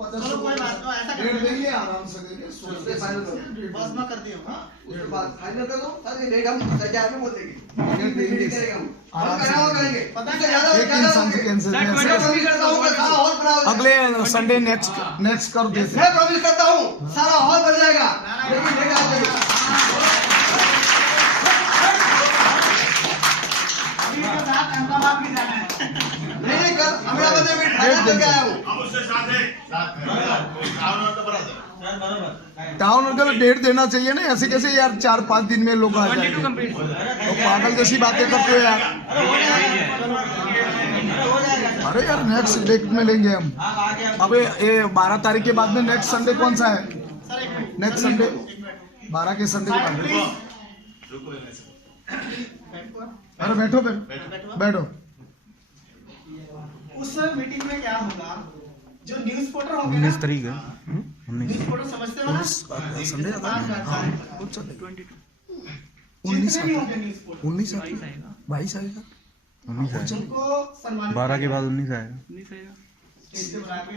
50 चलो कोई बात नहीं, ऐसा डेढ़ कर देंगे, आराम से देंगे। उससे फाइनल करो। बस मैं कर दिया हूँ। हाँ, उसके बाद फाइनल कर दो। सारी रेट हम 1000 में बोल देंगे। डेढ़ देंगे करेंगे हम आराम से कराओ करेंगे। पता उससे क्या ज्यादा एक इंसान से कैंसिल मैं प्रॉमिस करता हूँ कि सारा हॉल भरा हो जाएगा। अगले संडे नेक्स्ट कर देते मैं प्रॉमिस करता हूँ सारा हॉल भर जाएगा। लेकिन डेट आ जाएगा। अभी के साथ अहमदाबाद भी जाना है। नहीं कल अहमदाबाद में फाइनल करके आया हूँ। हम उससे साथ हैं, साथ में टाउन और तो बराबर। टाउन अंकल डेट देना चाहिए ना। ऐसे कैसे यार 4-5 दिन में लोग आ जाएंगे? तो पागल जैसी बातें करते हो यार। अरे यार नेक्स्ट डेट में लेंगे हम। अबे ये 12 तारीख के बाद में नेक्स्ट संडे कौन सा है? सर एक मिनट, नेक्स्ट संडे 12 के संडे के बाद में। रुको यहाँ से। अरे बैठो बैठो। उस मीटिंग में क्या होगा, जो न्यूज पोर्टर होंगे ना, 19 तारीख है। 19 न्यूज पोर्टर समझते हो ना, संडे बात करता है। उन्नीस जितने भी होंगे न्यूज पोर्टर 19 आएगा, 22 आएगा, 19 आएगा। उनको सम्मानित 12 के बाद 19 आएगा। स्टेज पे बुला के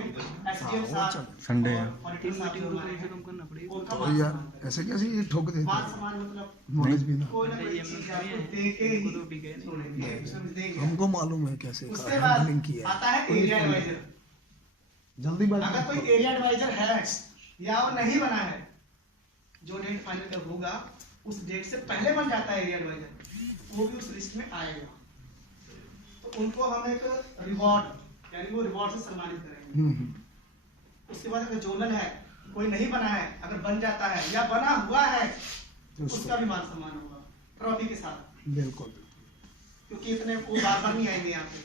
एसडीएम साहब संडे है। और टीम मीटिंग को करना पड़ेगा। उनका तो मान यार ऐसे कैसे ये ठोक देते मान हैं? सम्मान मतलब नॉलेज भी ना कोई ना कोई चीज आपको दे के ही छोड़ेंगे, उसमें देंगे। हमको मालूम है कैसे उसके बाद हैंडलिंग किया आता है एरिया एडवाइजर। है। जल्दी बात अगर कोई एरिया एडवाइजर है या वो नहीं बना है, जो डेट फाइनल जब होगा उस डेट से पहले बन जाता है एरिया एडवाइजर, वो भी उस लिस्ट में आएगा। तो उनको हम एक रिवॉर्ड, यानी वो रिवॉर्ड से सम्मानित करेंगे। उसके बाद अगर जोनल है, कोई नहीं बना है, अगर बन जाता है या बना हुआ है, तो उसका भी मान सम्मान होगा ट्रॉफी के साथ, बिल्कुल क्योंकि इतने वो बार-बार नहीं आएंगे यहाँ पे।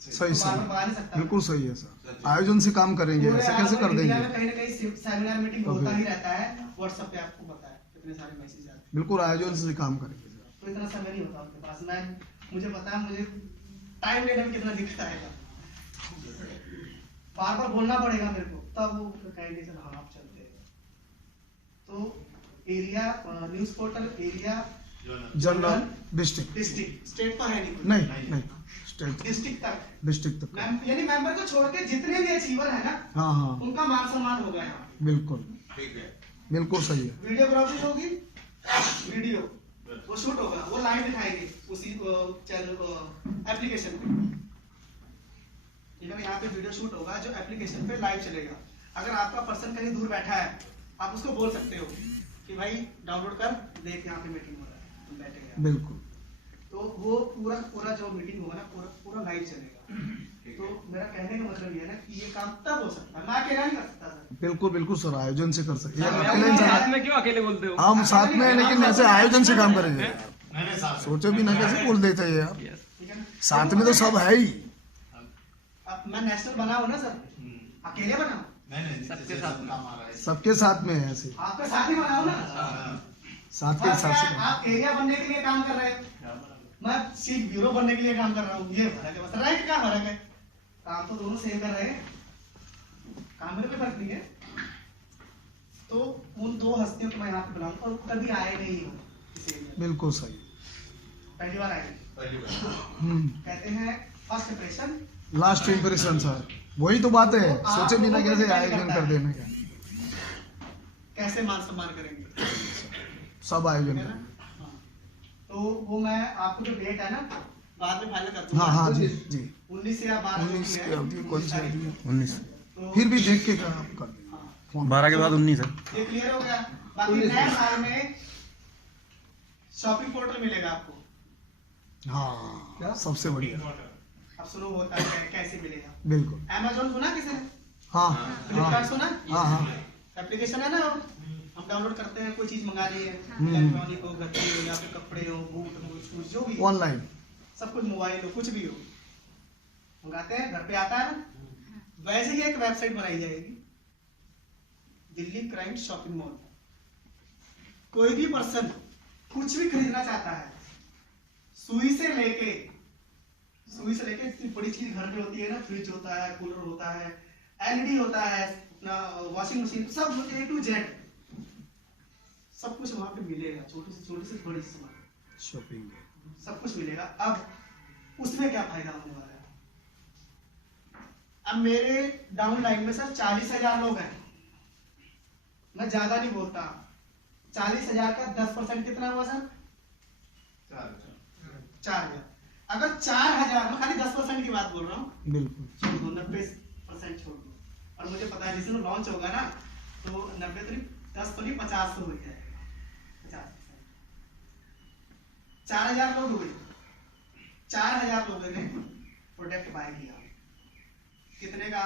सही वो बार-बार सही बना नहीं सकता। बिल्कुल सही है सर। आयोजन से काम करेंगे, पूरे ऐसे कैसे कर इंडिया देंगे? में कहीं ना कहीं सेमिनार मीटिंग तो होता फिर- ही रहता है। व्हाट्सएप पे आपको पता है कितने सारे मैसेज आते हैं, बिल्कुल आयोजन से काम करेंगे। तो इतना समय नहीं होता आपके पास। मैं मुझे पता है, मुझे टाइम लेने में कितना दिक्कत आएगा, बार बार बोलना पड़ेगा मेरे को, तब वो कहेंगे चलो हाँ आप चलते हैं। तो area news portal, area, general district district, state तो है नहीं, नहीं स्टेट डिस्ट्रिक्ट तक डिस्ट्रिक्ट तक। यानी मेंबर को छोड़ के जितने भी अचीवर है ना, हाँ हाँ उनका मान सम्मान होगा यहाँ। बिल्कुल ठीक है। बिल्कुल सही है। वीडियोग्राफी होगी, वीडियो वो शूट होगा, वो लाइव दिखाएंगे उसी चैनल एप्लीकेशन पे। यहाँ पे वीडियो शूट होगा जो एप्लीकेशन पे लाइव चलेगा। अगर आपका पर्सन कहीं दूर बैठा है, आप उसको बोल सकते हो कि भाई डाउनलोड कर देख, यहाँ पे मीटिंग हो रहा है, तुम बैठे हैं। बिल्कुल तो वो पूरा जो मीटिंग होगा ना, पूरा लाइव चलेगा। तो मेरा कहने का मतलब ये है ना कि ये काम तब हो सकता है, मैं अकेला नहीं कर सकता सर। बिल्कुल बिल्कुल सर, आयोजन से कर सकते हैं। सर, अकेले नहीं साथ चला- में क्यों अकेले बोलते हो? हम साथ में हैं, लेकिन ऐसे आयोजन से काम करेंगे। नहीं साथ में। सोचे भी ना कैसे बोल देते हैं यार। ठीक है ना? साथ में तो सब है ही। अब मैं नेशनल बना हूँ ना सर, अकेले बना हूँ, नहीं सबके साथ में। काम आ रहा है। सबके साथ में है ऐसे, आपके साथ ही बना हूँ ना। साथ के बस हिसाब क्या, से। आप एरिया बनने के लिए काम कर रहे हैं, मैं सीट ब्यूरो बनने के लिए काम कर रहा हूँ। ये फर्क है, बस रैंक का फर्क है, काम तो दोनों सेम कर रहे हैं, काम में कोई फर्क नहीं है। तो उन दो हस्तियों को मैं यहाँ पे बुलाऊंगा, और कभी आए नहीं हो इस एरिया में। बिल्कुल सही। पहली बार आए, पहली बार। कहते हैं first impression. Last impression sir, वही तो बात है। सोचे बिना कैसे आयोजन कर देना क्या, कैसे मान सम्मान करेंगे, सब आयोजन है ना? करेंगे। हाँ। तो वो मैं आपको जो डेट है ना, बाद में फाइनल कर दूंगा। हाँ हाँ जी जी 19 या 12 जो 19 भी की है, अवधि कौन सी अवधि है? 19 तो फिर भी देख के काम कर देंगे। हाँ, फोन 12 के बाद 19 है। ये क्लियर हो गया। बाकी नए साल में शॉपिंग पोर्टल मिलेगा आपको। हाँ सबसे बढ़िया, अब सुनो होता है कैसे मिलेगा। बिल्कुल। Amazon सुना किसी ने? हाँ फ्लिपकार्ट हाँ सुना? हाँ हाँ एप्लीकेशन है ना, हम डाउनलोड करते हैं, कोई चीज मंगा ली है, हम्म। इलेक्ट्रॉनिक हो, घर की हो, या फिर कपड़े हो, बूट हो, शूज, जो भी हो, ऑनलाइन सब कुछ, मोबाइल हो, कुछ भी हो, मंगाते हैं, घर पे आता है ना। वैसे ही एक वेबसाइट बनाई जाएगी, दिल्ली क्राइम शॉपिंग मॉल। कोई भी पर्सन कुछ भी खरीदना चाहता है, सुई से लेके इतनी बड़ी चीज घर में होती है ना, फ्रिज होता है, कूलर होता है, एलईडी होता है, अपना वॉशिंग मशीन, सब A to Z सब कुछ वहां पे मिलेगा, छोटी से बड़ी सामान। शॉपिंग सब कुछ मिलेगा। अब उसमें क्या फायदा होने वाला है? अब मेरे डाउन लाइन में सर 40,000 लोग हैं, मैं ज्यादा नहीं बोलता। 40,000 का 10% कितना हुआ सर? 4,000। अगर 4,000 में खाली 10% की बात बोल रहा हूँ, बिल्कुल 90% छोड़ दो। और मुझे पता है जिस दिन लॉन्च होगा ना तो 90 तो नहीं, 10 तो नहीं, 50 तो हो जाएगा। 50%। 4,000 लोग हुए, 4,000 लोगों ने प्रोडक्ट बाय किया। कितने का?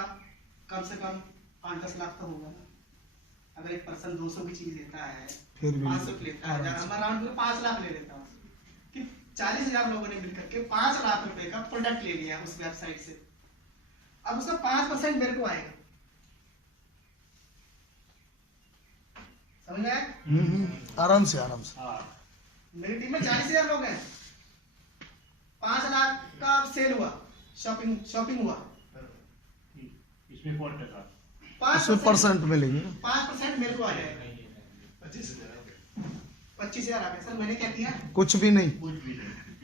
कम से कम 5-10 लाख तो होगा। अगर एक पर्सन 200 की चीज लेता है, फिर भी 500 की लेता है, हमारा राउंड 5 लाख ले लेता हूँ कि 40,000 लोगों ने मिलकर के 5 लाख रुपए का प्रोडक्ट ले लिया उस वेबसाइट से। अब उसका 5% मेरे को आएगा, समझ में आया? आराम से मेरी टीम में 40,000 लोग हैं, 5 लाख का सेल हुआ, शॉपिंग हुआ। इसमें 5%। 5% मिलेंगे। 5% मेरे को आ जाएगा। 25,000 आ गया। सर मैंने क्या किया? कुछ भी नहीं,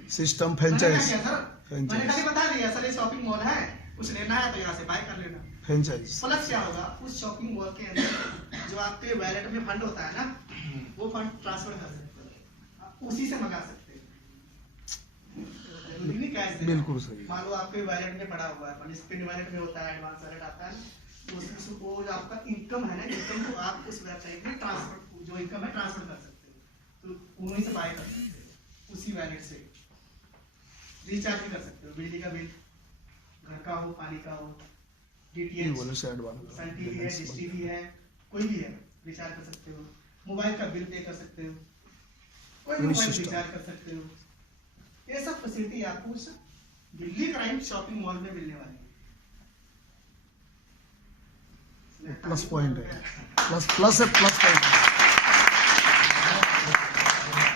सिस्टम मैंने फ्रेंचाइज क्या किया सर? मैंने खाली बता दिया सर ये शॉपिंग मॉल है, कुछ लेना है तो यहाँ से बाय कर लेना। फ्रेंचाइज। प्लस क्या होगा, उस शॉपिंग मॉल के अंदर जो आपके वैलेट में फंड होता है ना, वो फंड ट्रांसफर कर सकते हो, आप उसी से मंगा सकते हो, जरूरी नहीं कैश देना। बिल्कुल सही। मान लो आपके वैलेट में पड़ा हुआ है, फंड स्पिन वैलेट में होता है, एडवांस वैलेट आता है, तो उसमें वो जो आपका इनकम है ना, इनकम को आप उस वेबसाइट में ट्रांसफर, जो इनकम है ट्रांसफर कर सकते हो, तो उन्हीं से बाय कर सकते हो, उसी वैलेट से रिचार्ज भी कर सकते हो। बिजली का बिल, घर का हो, पानी का हो, DTH, सन टीवी है, डिश टीवी है, कोई भी है, रिचार्ज कर सकते हो। मोबाइल का बिल पे कर सकते हो, कोई भी मोबाइल रिचार्ज कर सकते हो। ये सब फैसिलिटी आपको उस दिल्ली क्राइम शॉपिंग मॉल में मिलने वाली है। प्लस पॉइंट है, प्लस है, प्लस पॉइंट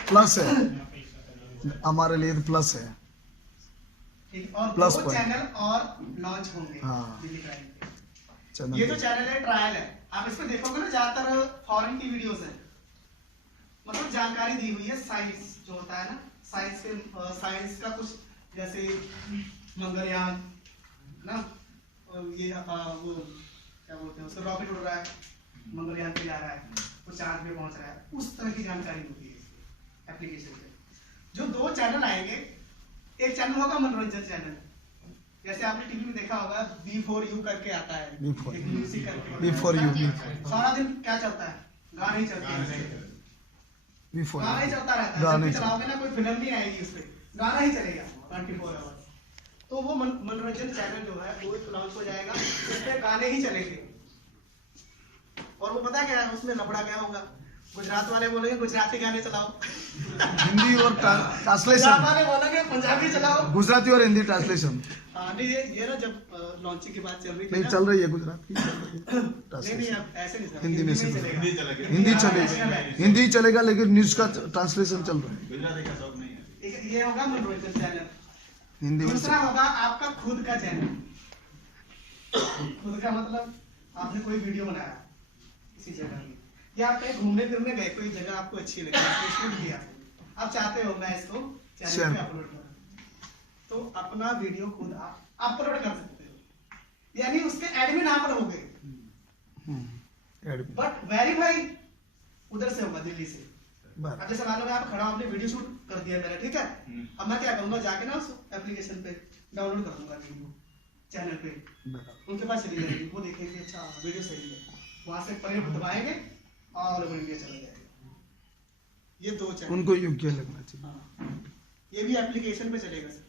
प्लस है, हमारे लिए प्लस है। ठीक, और प्लस 2 पॉइंट। चैनल और लॉन्च होंगे हाँ। दिल्ली क्राइम के। चैनल ये जो चैनल है ट्रायल है, आप इसमें देखोगे ना ज्यादातर फॉरेन की वीडियोस है, मतलब जानकारी दी हुई है साइंस जो होता है ना, साइंस के साइंस का कुछ, जैसे मंगलयान ना, और ये वो क्या बोलते हैं उसे, रॉकेट उड़ रहा है, मंगलयान पे जा रहा है, वो चांद पे पहुंच रहा है, उस तरह की जानकारी होती है एप्लीकेशन पे। जो 2 चैनल आएंगे, एक चैनल होगा मनोरंजन चैनल, जैसे आपने टीवी में देखा होगा B4U करके आता है, एक म्यूजिक करके, B4U सारा दिन क्या चलता है? गाने ही चलते हैं, B4U गाना ही चलता रहता है। गाने जब भी चलाओगे ना, कोई फिल्म नहीं आएगी उसपे, गाना ही चलेगा 24 आवर्स। तो वो मनोरंजन चैनल जो है वो लॉन्च हो जाएगा, उसपे गाने ही चलेंगे। और वो पता क्या है उसमें लफड़ा क्या होगा, गुजरात वाले बोलेंगे गुजराती गाने चलाओ, हिंदी और पंजाब ट्रांसलेशन, वाले बोलेंगे पंजाबी चलाओ। गुजराती और हिंदी ट्रांसलेशन। हाँ नहीं, ये ना जब लॉन्चिंग की बात चल रही थी नहीं ना, चल रही है गुजराती नहीं ट्रांसलेशन। अब ऐसे नहीं, हिंदी में से चलेगा। हिंदी चलेगा, हिंदी चलेगा, लेकिन न्यूज का ट्रांसलेशन चल रहा है। गुजराती का शौक नहीं है। ये होगा मनोरंजन चैनल। हिंदी में दूसरा होगा आपका खुद का चैनल। खुद का मतलब आपने कोई वीडियो बनाया किसी जगह की, या आप कहीं घूमने फिरने गए, कोई जगह आपको अच्छी लगी, आपने शूट किया, आप चाहते हो मैं इसको चैनल पे अपलोड करूं, तो अपना वीडियो खुद आप अपलोड कर सकते हो, यानी उसके एडमिन आप रहोगे, बट वेरीफाई उधर से होगा, दिल्ली से। अब जैसे मान लो मैं आप खड़ा हूं, आपने वीडियो शूट कर दिया मेरा, ठीक है, अब मैं क्या करूंगा, जाके ना उस एप्लीकेशन पे डाउनलोड कर दूंगा वीडियो, चैनल पे उनके पास चली जाएगी, वो देखेंगे अच्छा वीडियो सही है, वहां से प्ले दबाएंगे और वो वीडियो चला जाएगा। ये 2 चैनल उनको योग्य लगना चाहिए। हाँ, ये भी एप्लीकेशन पे चलेगा सर।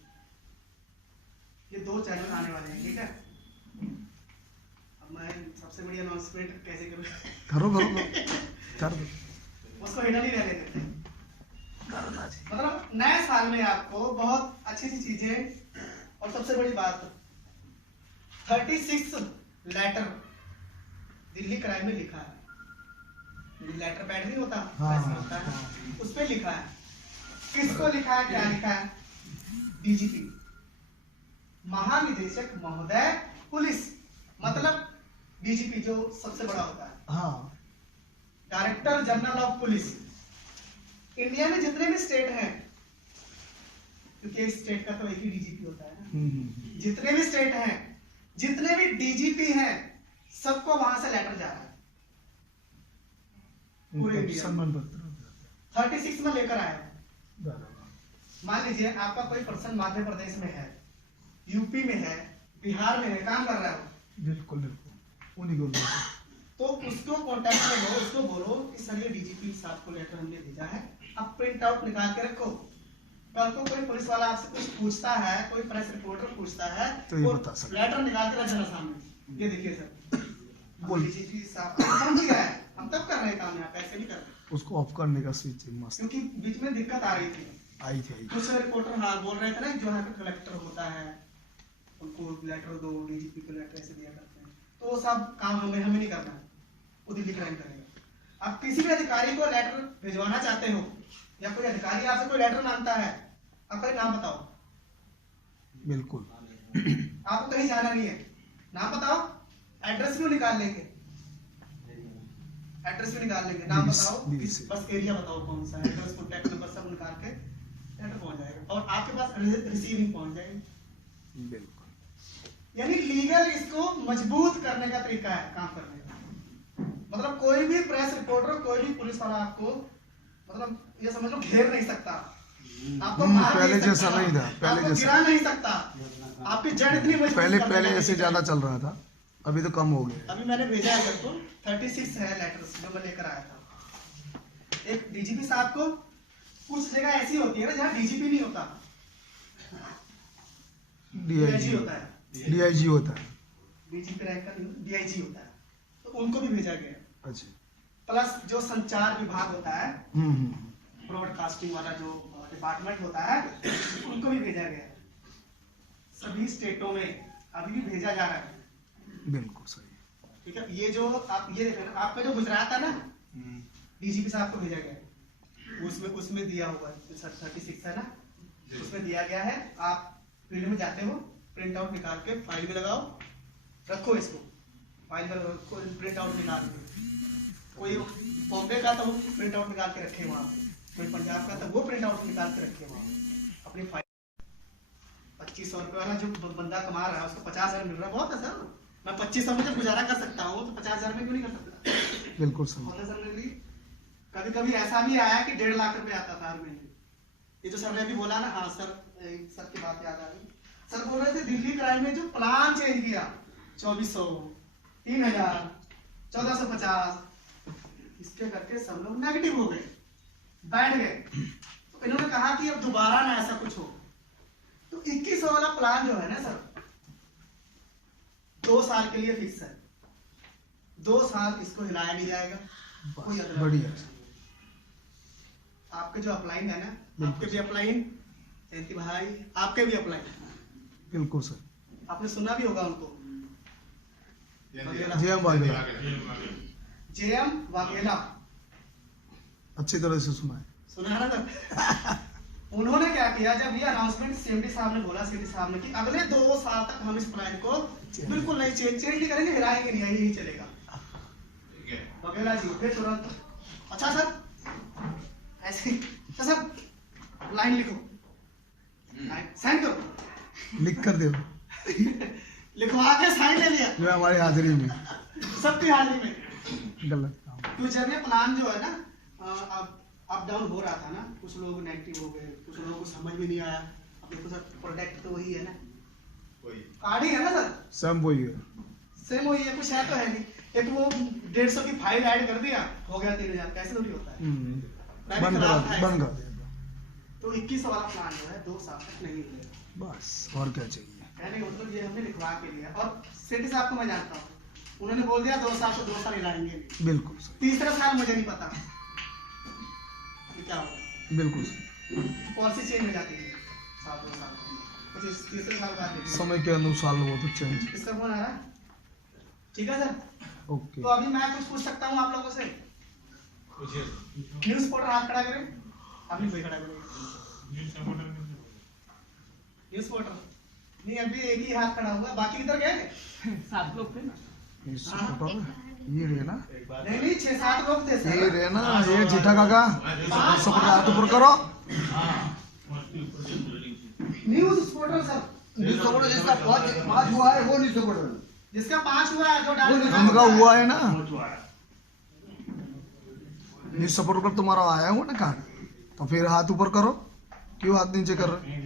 ये 2 चैनल आने वाले हैं, ठीक है। अब मैं सबसे बड़ी अनाउंसमेंट कैसे करूं? करो कर दो, उसको हिडन ही रहने देते हैं। मतलब नए साल में आपको बहुत अच्छी अच्छी चीजें, और सबसे बड़ी बात 36 लेटर दिल्ली क्राइम में लिखा है। लेटर पैड नहीं होता, ऐसा होता है, उस पे लिखा है, किसको लिखा है, क्या लिखा है? DGP, महानिदेशक महोदय पुलिस, मतलब DGP जो सबसे बड़ा होता है, हाँ, director general of police. India में जितने भी स्टेट हैं क्योंकि एक स्टेट का तो एक ही डीजीपी होता है ना। जितने भी स्टेट हैं, जितने भी डीजीपी हैं, सबको वहां से लेटर जा रहा है पूरे इंडिया। सम्मान पत्र 36 में लेकर आया है। मान लीजिए आपका कोई पर्सन मध्य प्रदेश में है, यूपी में है, बिहार में है, काम कर रहा है, बिल्कुल बिल्कुल उन्हीं को तो उसको कांटेक्ट में लो, उसको बोलो कि सर ये डीजीपी साहब को लेटर हमने भेजा है, अब प्रिंट आउट निकाल के रखो। कल को कोई पुलिस वाला आपसे कुछ पूछता है, कोई प्रेस रिपोर्टर पूछता है, तो ये बता सकते। लेटर निकाल के रख देना सामने, ये देखिए सर बोल। डीजीपी साहब समझ गया है, हम तब कर रहे हैं काम, यहाँ पैसे नहीं कर रहे, उसको ऑफ करने का स्विच मस्त क्योंकि बीच में दिक्कत आ रही थी। आई थी कुछ रिपोर्टर हाँ बोल रहे थे ना, जो यहाँ पे कलेक्टर होता है उनको लेटर दो, डीजीपी को लेटर ऐसे दिया करते हैं, तो वो सब काम हमें नहीं करना है, वो दिल्ली क्राइम करेगा। आप किसी भी अधिकारी को लेटर भिजवाना चाहते हो या कोई अधिकारी आपसे कोई लेटर मांगता है, आपका नाम बताओ, बिल्कुल आपको कहीं जाना नहीं है, नाम बताओ, एड्रेस भी निकाल लेंगे, एड्रेस भी निकाल लेंगे, नाम बताओ, बस एरिया बताओ कौन सा है, एड्रेस कॉन्टैक्ट नंबर सब निकाल के लेटर पहुंच जाएगा और आपके पास रिसीविंग पहुंच जाएगी। बिल्कुल यानी लीगल इसको मजबूत करने का तरीका है काम करने का। मतलब कोई भी प्रेस रिपोर्टर, कोई भी पुलिस वाला आपको मतलब ये समझ लो घेर नहीं सकता, आपको मार पहले नहीं जैसा सकता, नहीं था, पहले आपको जैसा गिरा नहीं सकता, आपकी जड़ इतनी मजबूत पहले कर पहले देगा। ऐसे ज्यादा चल रहा था, अभी तो कम हो गया। अभी मैंने भेजा है सर को 36 है लेटर्स जो मैं लेकर आया था। एक डीजीपी साहब को, कुछ जगह ऐसी होती है ना जहाँ डीजीपी नहीं होता, डीआईजी होता है, डीआईजी होता है। डीजीपी रैंक का डीआईजी होता है, तो उनको भी भेजा गया। अच्छा प्लस जो संचार विभाग होता है, ब्रॉडकास्टिंग वाला जो डिपार्टमेंट होता है, उनको भी भेजा गया। सभी स्टेटों में अभी भी भेजा जा रहा है। बिल्कुल सही। ठीक है, ये जो आप ये देख रहे हैं, आपका जो गुजरात है ना, डीजीपी साहब को भेजा गया है, उसमें दिया हुआ 36 है ना, उसमें दिया गया है। आप फील्ड में जाते हो, प्रिंट आउट निकाल के फाइल में लगाओ, रखो इसको फाइल में रखो, प्रिंट आउट निकाल के। कोई बॉम्बे का तो वो प्रिंट आउट निकाल के रखे वहाँ पे, कोई पंजाब का तो वो प्रिंट आउट निकाल के रखे वहाँ अपनी फाइल। 2500 रुपये वाला जो बंदा कमा रहा है उसको 50,000 मिल रहा है, बहुत है सर। मैं 2500 में जब गुजारा कर सकता हूँ तो 50,000 में क्यों नहीं कर सकता? बिल्कुल सही। कभी कभी ऐसा भी आया कि 1.5 लाख रुपए आता था हर महीने। ये जो सर ने अभी बोला ना, हाँ सर, सर की बात याद आ गई। सर बोल रहे थे दिल्ली क्राइम में जो प्लान चेंज किया, 2400, 3000, 1450, इसके करके सब लोग नेगेटिव हो गए, बैठ गए। तो इन्होंने कहा कि अब दोबारा ना ऐसा कुछ हो, तो 2100 वाला प्लान जो है ना सर, 2 साल के लिए फिक्स है। 2 साल इसको हिलाया नहीं जाएगा, कोई अदला बढ़िया। आपके जो अपलाइन है ना, आपके भी अपलाइन, जयंती भाई आपके भी अपलाइन, बिल्कुल सर। आपने सुना भी होगा उनको, जेएम वाघेला, जेएम वाघेला, अच्छी तरह से सुना है। सुना है ना सर? उन्होंने क्या किया, जब ये अनाउंसमेंट सीएमडी साहब ने बोला, सीएमडी साहब ने कि अगले 2 साल तक हम इस प्लान को बिल्कुल नहीं चेंज नहीं करेंगे, हिलाएंगे नहीं, यही चलेगा। वाघेला जी फिर तुरंत, अच्छा सर ऐसे, तो सर लाइन लिखो, साइन करो, लिख कर दो, लिखवा के साइन ले लिया जो हमारी हाजिरी में सबकी हाजिरी में। गलत काम। तो जब ये प्लान जो है ना अप डाउन हो रहा था ना, कुछ लोग नेगेटिव हो गए, कुछ लोगों को समझ में नहीं आया। अब देखो सर, प्रोडक्ट तो वही है ना, कार्ड ही है ना सर, सब वही है, सेम वही है, कुछ है तो है नहीं। एक वो 150 की फाइल ऐड कर दिया, हो गया 3000, कैसे थोड़ी होता है। बंद कर देगा। तो 2100 वाला प्लान जो है 2 साल तक नहीं मिलेगा, बस और क्या चाहिए। कहने का मतलब ये हमने लिखवा के लिया। और सेठी साहब को मैं जानता हूँ, उन्होंने बोल दिया 2 साल को 2 साल हिलाएंगे, बिल्कुल सही। तीसरा साल मुझे नहीं पता क्या होगा। बिल्कुल सही। पॉलिसी चेंज हो जाती है साल 2 साल कुछ तीसरे साल बाद देखिए। समय के अनुसार वो तो चेंज। इसका फोन आ रहा है, ठीक है सर। ओके। तो अभी मैं कुछ पूछ सकता हूँ आप लोगों से? न्यूज़ रिपोर्टर हाथ खड़ा करें, अभी कोई खड़ा करें। न्यूज़ रिपोर्टर नहीं, अभी एक ही हाथ खड़ा हुआ, बाकी किधर गए? 7 लोग थे ना। ये रे ना, नहीं 6-7 लोग थे ये सर। रे ना, ये जीठा काका, सपोर्ट हाथ ऊपर करो। News reporter sir, news reporter जिसका 5 हुआ है वो न्यूज रिपोर्टर। जिसका 5 हुआ है जो डाल उनका हुआ है ना, वो तो आ रहा न्यूज सपोर्ट कर तुम्हारा आया हुआ ना कार्ड, तो फिर हाथ ऊपर करो, क्यों हाथ नीचे कर रहे?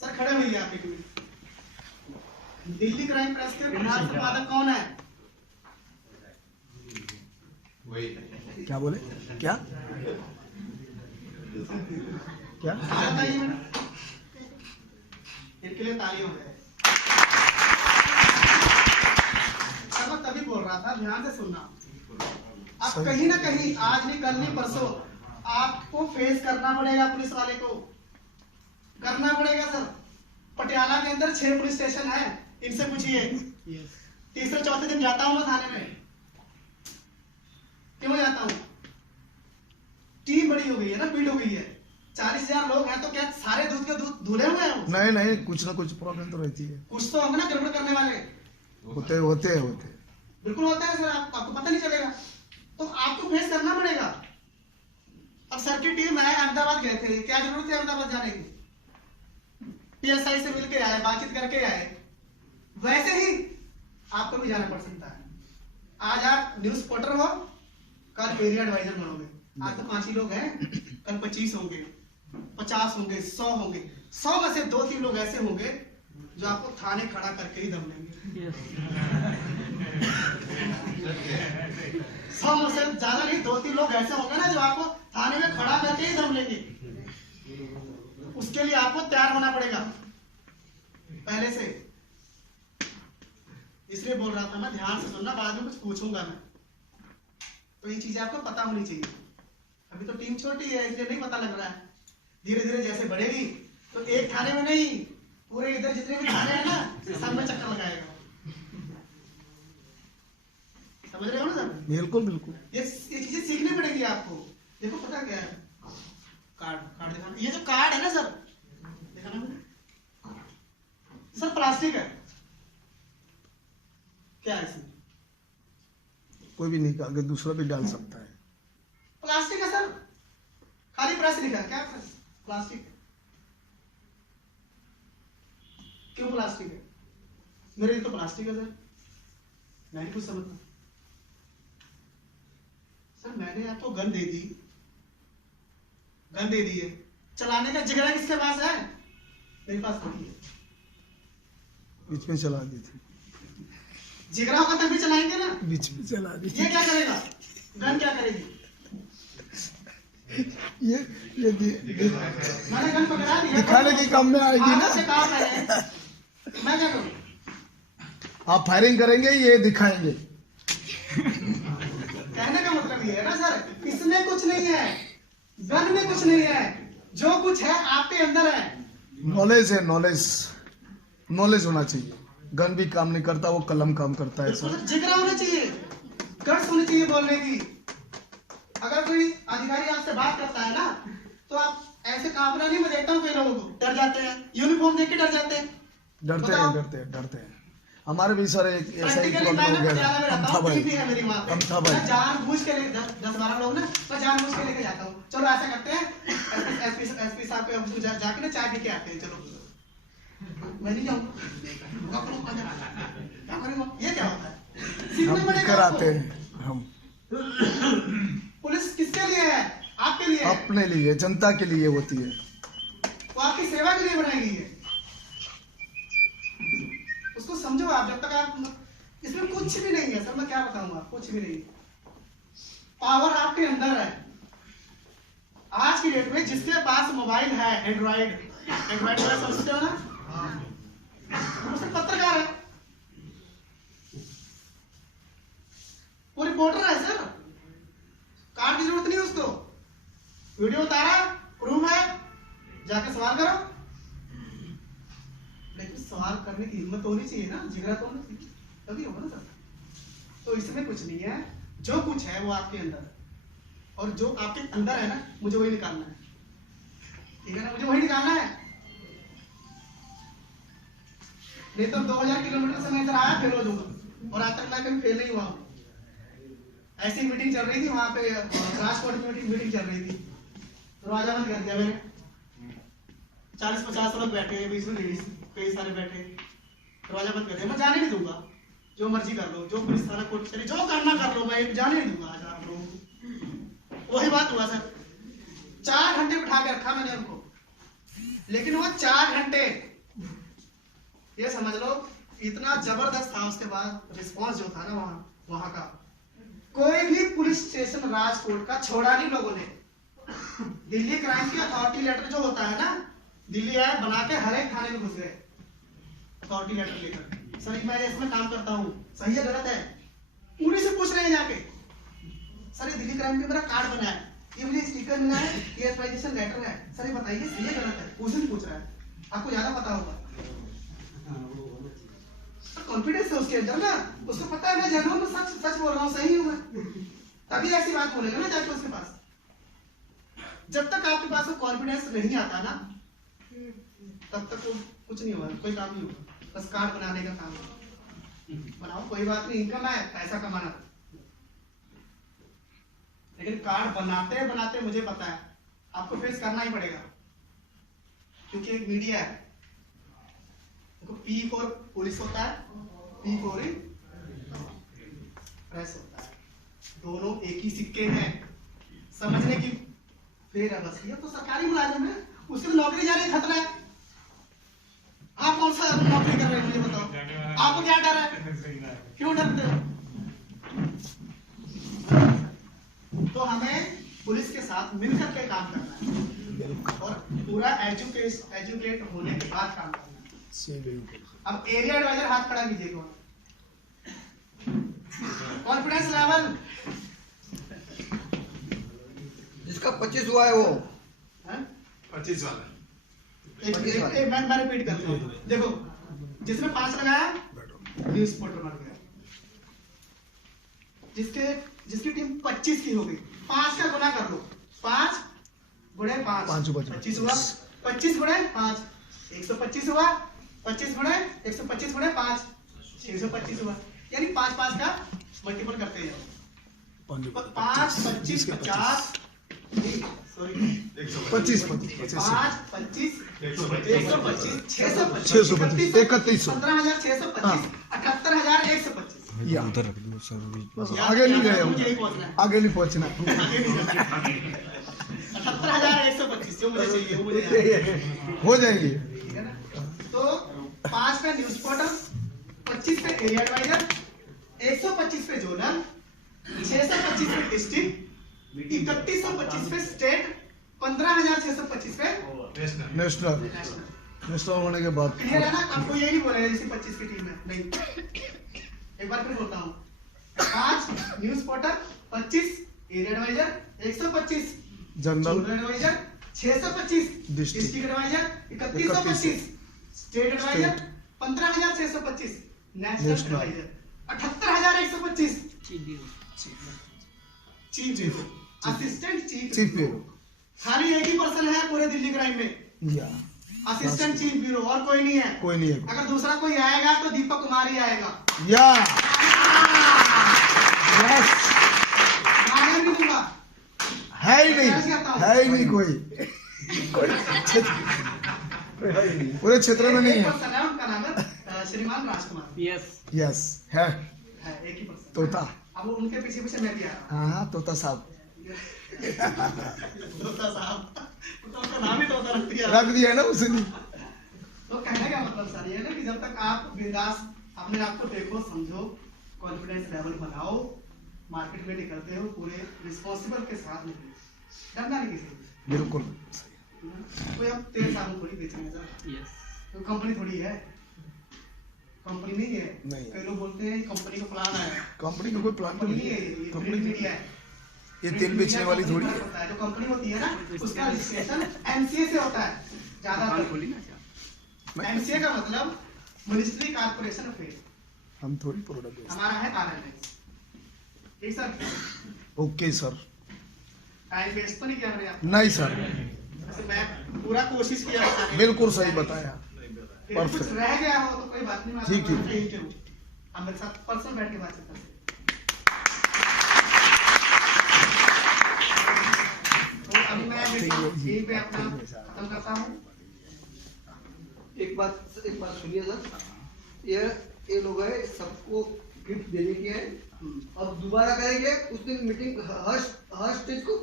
सर खड़े हुए आप एक मिनट। दिल्ली क्राइम प्रेस के प्रधान संपादक कौन है? वही क्या बोले? क्या क्या? बताइए मैडम, इनके लिए ताली हो जाए। सर मैं तभी बोल रहा था, ध्यान से सुनना। अब कहीं ना कहीं आज नहीं कल नहीं परसों आपको फेस करना पड़ेगा, पुलिस वाले को करना पड़ेगा सर। पटियाला के अंदर 6 पुलिस स्टेशन है, इनसे पूछिए। तीसरे चौथे दिन जाता हूं मैं थाने में। क्यों जाता हूं? टीम बड़ी हो गई है ना, भीड़ हो गई है। 40,000 लोग हैं तो क्या सारे दूध के दूध धुले हुए हैं? नहीं नहीं, कुछ ना कुछ प्रॉब्लम तो रहती है, कुछ तो होंगे ना गड़बड़ करने वाले। होते बिल्कुल होता है सर, आपको पता नहीं चलेगा तो आपको फेस करना पड़ेगा। अब सर की टीम है, अहमदाबाद गए थे, क्या जरूरत है अहमदाबाद जाने की? पीएसआई से मिलके आए, बातचीत करके आए। वैसे ही आपको भी जाना पड़ सकता है। आज आप न्यूज रिपोर्टर हो, कल एरिया एडवाइजर बनोगे। आज तो 5 ही लोग हैं, कल 25 होंगे, 50 होंगे, 100 होंगे। 100 में से 2-3 लोग ऐसे होंगे जो आपको थाने खड़ा करके ही दम लेंगे। 100 में से ज्यादा नहीं, 2-3 लोग ऐसे होंगे ना जो आपको थाने में खड़ा करके ही दम लेंगे। उसके लिए आपको तैयार होना पड़ेगा पहले से। इसलिए बोल रहा था मैं, ध्यान से सुनना, बाद में कुछ पूछूंगा मैं, तो ये चीजें आपको पता होनी चाहिए। अभी तो टीम छोटी है इसलिए नहीं पता लग रहा है। धीरे धीरे जैसे बढ़ेगी तो एक थाने में नहीं, पूरे इधर जितने भी थाने हैं ना, सब में चक्कर लगाएगा। समझ रहे हो ना सर? बिल्कुल बिल्कुल। ये चीजें सीखनी पड़ेगी आपको। देखो पता क्या है, कार्ड दिखाना। ये जो कार्ड है ना सर, दिखाना मुझे। सर प्लास्टिक है, क्या है इसमें? कोई भी निकाल के दूसरा भी डाल सकता है। प्लास्टिक है सर, खाली प्रेस लिखा है, क्या प्लास्टिक है? क्यों प्लास्टिक है? मेरे लिए तो प्लास्टिक है सर, मैं नहीं कुछ समझता। सर मैंने आपको गन दे दी है, चलाने का जिगरा किसके पास है? मेरे पास नहीं है। बीच में चला दी थी, जिगरा होगा तभी चलाएंगे ना। बीच में चला दी ये क्या करेगा? गन क्या करेगी? ये मैंने गन पकड़ा दी है, दिखाने की काम में आएगी आप ना। मुझसे कहा है, मैं क्या करूं? आप फायरिंग करेंगे, ये दिखाएंगे। कहने का मतलब ये है ना सर, इसमें कुछ नहीं है, गन में कुछ नहीं है, जो कुछ है आपके अंदर है। नॉलेज है, नॉलेज होना चाहिए। गन भी काम नहीं करता, वो कलम काम करता है सर। जिगरा होना चाहिए, गट्स होनी चाहिए बोलने की। अगर कोई अधिकारी आपसे बात करता है ना, तो आप ऐसे कांपना नहीं। मैं देखता हूँ कई लोगों को डर जाते हैं, यूनिफॉर्म देख के डर जाते हैं। डरते हैं। हमारे भी सर एक ऐसा ही प्रॉब्लम हो गया था। कमथा भाई जानबूझ के 10-12 लोग ना, मैं जानबूझ के लेके जाता हूँ। चलो ऐसा करते हैं, एसपी साहब के ऑफिस जाके ना चाय पी के आते हैं। चलो मैं नहीं जाऊंगा, क्या करेंगे? ये क्या होता है? सीखना हम पड़ेगा कर आपको। आते हैं हम। पुलिस किसके लिए है? आपके लिए है। अपने लिए, जनता के लिए होती है। वो आपकी सेवा के लिए बनाई गई है। उसको समझो आप। जब तक आप, इसमें कुछ भी नहीं है सर, मैं क्या बताऊंगा, कुछ भी नहीं। पावर आपके अंदर है। आज की डेट में जिसके पास मोबाइल है, एंड्रॉइड समझते हो ना, वो सिर्फ पत्रकार है, वो रिपोर्टर है सर। कार्ड की जरूरत नहीं उसको। वीडियो उतारा, प्रूफ है, जाके सवाल करो। लेकिन सवाल करने की हिम्मत होनी चाहिए ना, जिगरा तो होना चाहिए, तभी होगा ना सर। तो इसमें कुछ नहीं है, जो कुछ है वो आपके अंदर है, और जो आपके अंदर है ना, मुझे वही निकालना है। ठीक है ना, मुझे वही निकालना है। नहीं तो 2000 किलोमीटर से मैं इधर आया, फेल हो जाऊंगा। और आज तक मैं कभी फेल नहीं हुआ हूं। ऐसी मीटिंग चल रही थी वहां पे, राजकोट में मीटिंग चल रही थी, दरवाजा बंद कर दिया मैंने। 40-50 लोग बैठे हैं, बीच में लेडीज कई सारे बैठे, दरवाजा बंद कर दिया, मैं जाने नहीं दूंगा। जो मर्जी कर लो, जो पुलिस थाना कोर्ट चले, जो करना कर लो, मैं जाने नहीं दूंगा आज आप लोगों को। वही बात हुआ सर, 4 घंटे बिठा के रखा मैंने उनको, लेकिन वो 4 घंटे, ये समझ लो इतना जबरदस्त था। उसके बाद रिस्पॉन्स जो था ना वहां का, कोई भी पुलिस स्टेशन राजकोट का छोड़ा नहीं लोगों ने। दिल्ली क्राइम की अथॉरिटी लेटर जो होता है ना, दिल्ली आए बना के हर एक थाने में घुस गए अथॉरिटी लेटर लेकर। सर मैं इसमें काम करता हूँ, सही है गलत है, पूरी से पूछ रहे हैं जाके, सर ये दिल्ली क्राइम में मेरा कार्ड बना है, ये मुझे स्टिकर मिला है, ये एथराइजेशन लेटर है, सर ये बताइए सही है गलत है, पूछ नहीं पूछ रहा है, आपको ज्यादा पता होगा। कॉन्फिडेंस है उसके अंदर ना, उसको पता है मैं जेन्युइन में सच बोल रहा हूँ, सही हूँ मैं, तभी ऐसी बात बोलेगा ना जाके उसके पास। जब तक आपके पास वो कॉन्फिडेंस नहीं आता ना, तब तक वो कुछ नहीं होगा, कोई काम नहीं होगा, बस कार्ड बनाने का काम है। बनाओ कोई बात नहीं, इनकम है, पैसा कमाना, लेकिन कार्ड बनाते बनाते मुझे पता है आपको फेस करना ही पड़ेगा, क्योंकि एक मीडिया है। देखो P फॉर पुलिस होता है, P फॉर प्रेस होता है, दोनों एक ही सिक्के हैं, समझने की फेर है बस। ये तो सरकारी मुलाजिम है, उसकी तो नौकरी जाने खतरा है। आप कौन सा नौकरी कर रहे हैं मुझे बताओ, आपको क्या डर है, क्यों डरते हो? तो हमें पुलिस के साथ मिलकर के काम करना है और पूरा एजुकेट होने के बाद काम करना है। अब एरिया एडवाइजर हाथ खड़ा कीजिए, कौन कॉन्फिडेंस लेवल जिसका 25 हुआ है वो 25 वाला मैं रिपीट करता हूँ। देखो जिसने 5 लगाया न्यूज रिपोर्टर बन गया, जिसकी टीम 25 की हो गई, 5 का गुना कर लो, 5 गुणे 5 25 हुआ, 25 गुणे 5 125 हुआ, 25 गुणे 125 गुणे 5 625 हुआ, यानी 5 का मल्टीपल करते जाओ, 5 25 50 सॉरी 25 5 25 125 625 625 3100 15,625 78,125 या उधर रख दो सर। बस आगे नहीं गए हम, मुझे यही पहुंचना है, आगे नहीं पहुंचना। 78,125 जो मुझे चाहिए वो मुझे हो जाएंगे। ठीक है ना? तो 5 पे न्यूज पोर्टल, 25 पे एरिया एडवाइजर, 125 पे जोनल, 625 पे डिस्ट्रिक्ट, 3125 पे स्टेट, 15,625 पे नेशनल होने के बाद क्लियर है ना? आपको ये नहीं बोलेगा जैसे 25 की टीम है, नहीं। एक बार फिर बोलता हूँ, 5 news portal, 25 area adviser, 125 general adviser, 625 district adviser, 3125 state adviser, 15,625 national adviser, 78,125 chief bureau, assistant chief bureau. खाली एक ही पर्सन है पूरे दिल्ली क्राइम में, या असिस्टेंट चीफ ब्यूरो, और कोई नहीं है। कोई नहीं है। अगर दूसरा कोई आएगा तो दीपक कुमार ही आएगा, या आगे नहीं दूंगा, है ही नहीं कोई पूरे क्षेत्र में नहीं एक है। पर्सन है, उनका नाम है श्रीमान राजकुमार, यस है एक ही पर्सन। तोता। अब उनके पीछे पीछे मैं भी आ रहा हूँ। हाँ तोता साहब तोता साहब, तो उनका नाम ही तोता रख दिया। रख दिया ना उसने। तो कहने का मतलब सर ये है ना कि जब तक आप बिंदास अपने आप को देखो, समझो, कॉन्फिडेंस लेवल बनाओ, मार्केट में निकलते हो पूरे रिस्पॉन्सिबल के साथ निकलो, डरना नहीं किसी से। बिल्कुल कोई हम तेल साबुन थोड़ी बेचेंगे सर, तो कंपनी थोड़ी है, कंपनी नहीं है। नहीं है। कई लोग बोलते हैं कंपनी का प्लान है, कंपनी का कोई प्लान कंपनी नहीं नहीं है, है। ये कंपनी मीडिया है। ये तेल बेचने वाली थोड़ी है। होता है, जो कंपनी होती है ना उसका रजिस्ट्रेशन एमसीए से होता है ज्यादातर। एमसीए का मतलब मिनिस्ट्री कॉर्पोरेशन ऑफ फेयर, हम थोड़ी प्रोडक्ट बेचते हमारा है आरएनएस। ठीक सर, हैं। Okay sir. टाइम वेस्ट तो नहीं किया मैंने आपको? नहीं सर, वैसे मैं पूरा कोशिश किया बताने की। बिल्कुल सही बताया। फिर कुछ परफेक्ट। रह गया हो तो कोई बात नहीं, मैं ठीक है। आपको यही करूं, आप मेरे साथ पर्सनल बैठ के बात करते हैं। तो अभी मैं यहीं पे अपना खत्म करता हूँ। एक बात सुनिए सर, ये लोग है सबको गिफ्ट देने की है। अब दोबारा करेंगे उस दिन मीटिंग हर स्टेज को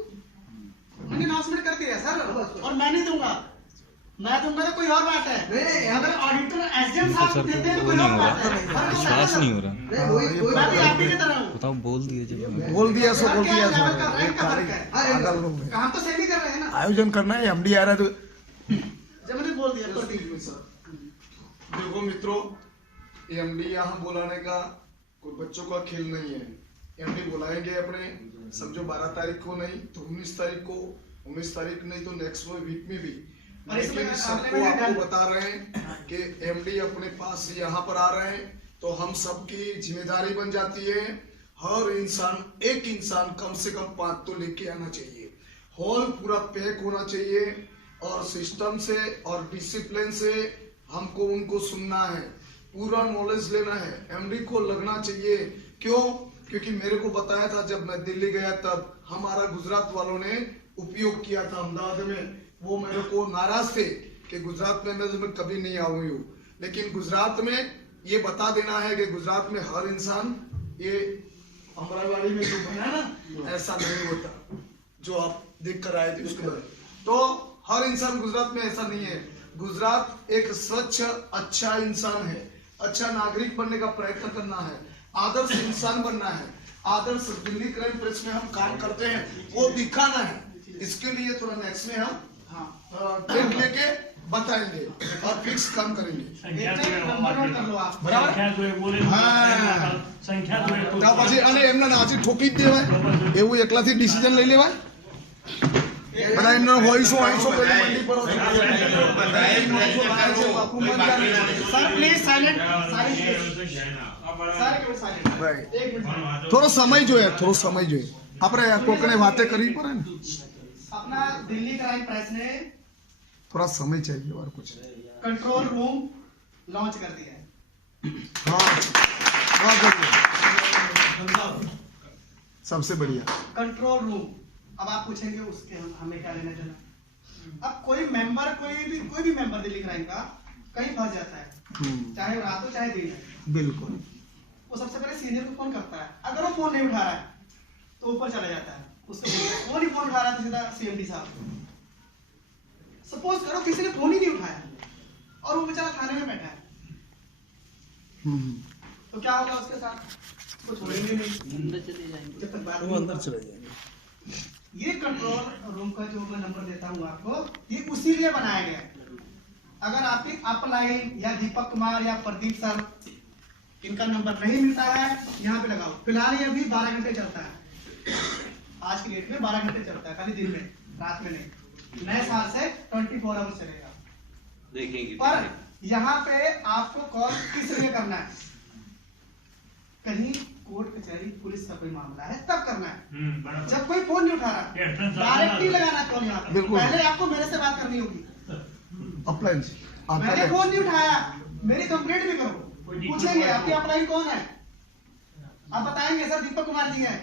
मैंने अनाउंसमेंट कर दिया सर, और मैं नहीं दूंगा। मैं दूंगा तो कोई और बात है। नहीं, अगर ऑडिटर एसडीएम तो साहब सर देते हैं तो वो कोई नहीं और हो बात है। रहा, विश्वास नहीं हो रहा। मैं भी आप ही की तरह हूँ। बताओ, बोल दिए जब बोल दिया सो बोल क्या दिया लेवल का सो रैंक का फर्क है। पागल लोग हैं। काम तो सही नहीं कर रहे हैं ना। आयोजन करना है, एमडी आ रहा है तो जब मैंने बोल दिया कर दी। देखो मित्रों, एमडी यहाँ बुलाने का कोई बच्चों का खेल नहीं है। एमडी बुलाएंगे अपने, समझो 12 तारीख को नहीं तो 19 तारीख को, 19 तारीख नहीं तो नेक्स्ट वीक में भी। लेकिन सबको आपको बता रहे हैं कि एमडी अपने पास यहाँ पर आ रहे हैं तो हम सबकी जिम्मेदारी बन जाती है। हर इंसान, एक इंसान कम से कम 5 तो लेके आना चाहिए। हॉल पूरा पैक होना चाहिए और सिस्टम से और डिसिप्लिन से हमको उनको सुनना है, पूरा नॉलेज लेना है। एमडी को लगना चाहिए। क्यों? क्योंकि मेरे को बताया था जब मैं दिल्ली गया तब हमारा गुजरात वालों ने उपयोग किया था अहमदाबाद में। वो मेरे को नाराज थे कि गुजरात में मैं कभी नहीं आऊंगी हूँ। लेकिन गुजरात में ये बता देना है कि गुजरात में हर इंसान, ये अमरावाड़ी में जो बना ना, ऐसा नहीं होता जो आप देख कर आए थे उसके बाद। तो हर इंसान गुजरात में ऐसा नहीं है। गुजरात एक स्वच्छ अच्छा इंसान है। अच्छा नागरिक बनने का प्रयत्न करना है, आदर्श इंसान बनना है। आदर्श दिल्ली क्राइम प्रेस में हम काम करते हैं, वो दिखाना है। इसके लिए थोड़ा नेक्स्ट में हम ट्रेंड लेके बताएंगे और फिक्स काम करेंगे। नंबर नोट कर लो आप। પછી અને એમને આજે ઠોકી જ દેવાય એવું એકલાથી ડિસિઝન લઈ લેવાય? બધા એમનો વોઇસો પેલી મંડી પર सर प्लीज साइलेंट साइलेंट एक मिनट થોડો સમય જોઈએ, થોડો સમય જોઈએ। આપણે કોકને વાતે કરવી પડે ને, अपना दिल्ली क्राइम प्रेस ने थोड़ा समय चाहिए और कुछ। कंट्रोल रूम लॉन्च कर दिया है। हाँ सबसे बढ़िया कंट्रोल रूम। अब आप पूछेंगे उसके हमें क्या लेना देना। अब कोई मेंबर, कोई भी मेंबर दिल्ली क्राइम का कहीं फंस जाता है, चाहे वो रात हो चाहे दिन है, बिल्कुल। वो सबसे पहले सीनियर को फोन करता है। अगर वो फोन नहीं उठा रहा है तो ऊपर चला जाता है, उससे वो नहीं फोन उठा रहा था सीधा सीएमडी साहब। सपोज करो किसी ने फोन ही नहीं उठाया और वो बेचारा थाने में बैठा है, तो क्या होगा उसके साथ? वो छोड़ेंगे नहीं, अंदर चले जाएंगे। जब तक बात वो अंदर चले जाएंगे। ये कंट्रोल रूम का जो मैं नंबर देता हूँ आपको, ये उसी लिए बनाया गया है। अगर आपकी अपलाइन या दीपक कुमार या प्रदीप सर इनका नंबर नहीं मिलता है, यहाँ पे लगाओ। फिलहाल ये अभी 12 घंटे चलता है, आज की डेट में 12 घंटे चलता है, खाली दिन में, रात में नहीं। नए साल से 24 आवर्स चलेगा। देखेंगे। पर यहाँ पे आपको कॉल किस लिए करना है? कहीं कोर्ट कचहरी पुलिस का कोई मामला है तब करना है, जब कोई फोन नहीं उठा रहा डायरेक्ट ही लगाना कॉल यहाँ पे। पहले आपको मेरे से बात करनी होगी। अपलाइन मैंने फोन नहीं उठाया, मेरी कंप्लेंट भी करो। पूछेंगे आपकी अपलाइन कौन है, आप बताएंगे सर दीपक कुमार जी हैं,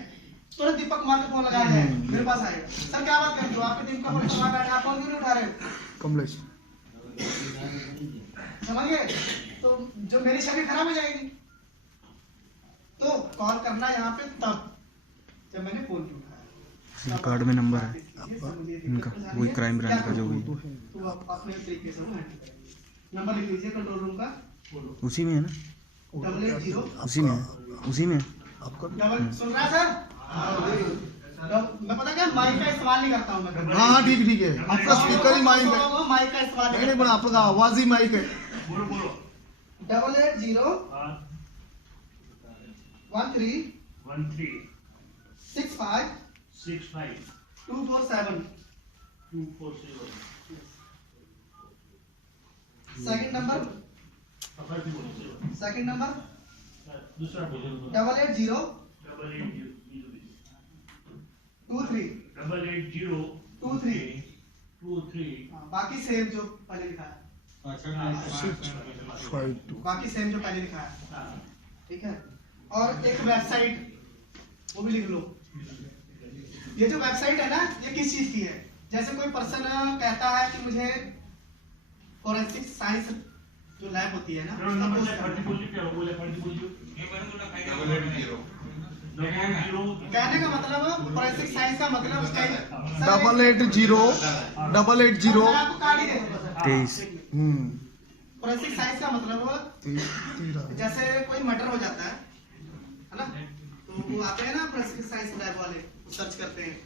तो दीपक कुमार को फोन लगाया जाए, मेरे पास आएगा। सर क्या बात करें, जो आपके टीम का फोन बैठा, आप फोन क्यों नहीं उठा रहे हो? कमलेश समझिए, तो जो मेरी छवि खराब हो जाएगी। तो कॉल करना यहाँ पे तब जब मैंने फोन नहीं उठाया। कार्ड में नंबर है इनका, वही क्राइम ब्रांच का जो भी। तो आप अपने तरीके से नंबर लिख लीजिए कंट्रोल रूम का, उसी में है ना? 880 उसी में है, उसी में है। डबल। सुन रहा है सर? मैं पता क्या माइक का इस्तेमाल नहीं करता हूँ मैं। हाँ ठीक ठीक है, आपका स्पीकर ही माइक है। माइक का इस्तेमाल नहीं पण आपका आवाज ही माइक है। 880 13 65 247। Second number 880 23। बाकी सेम जो पहले लिखा है, बाकी सेम जो पहले लिखा है, ठीक है। और एक वेबसाइट वो भी लिख लो। ये जो वेबसाइट है ना, ये किस चीज की है? जैसे कोई पर्सन कहता है कि मुझे फोरेंसिक साइंस जो लैब होती है ना रोल उसका नंबर post से करना है। 30 बोलिए क्या बोले 30 बोलिए 880 कहने का मतलब फोरेंसिक साइंस का मतलब उसका ही- सर, 880 मैं आपको कार्ड ही दे दूंगा सर। 23 फोरेंसिक साइंस का मतलब जैसे कोई मर्डर हो जाता है ना, तो वो आते हैं ना फोरेंसिक साइंस लैब वाले, सर्च करते हैं।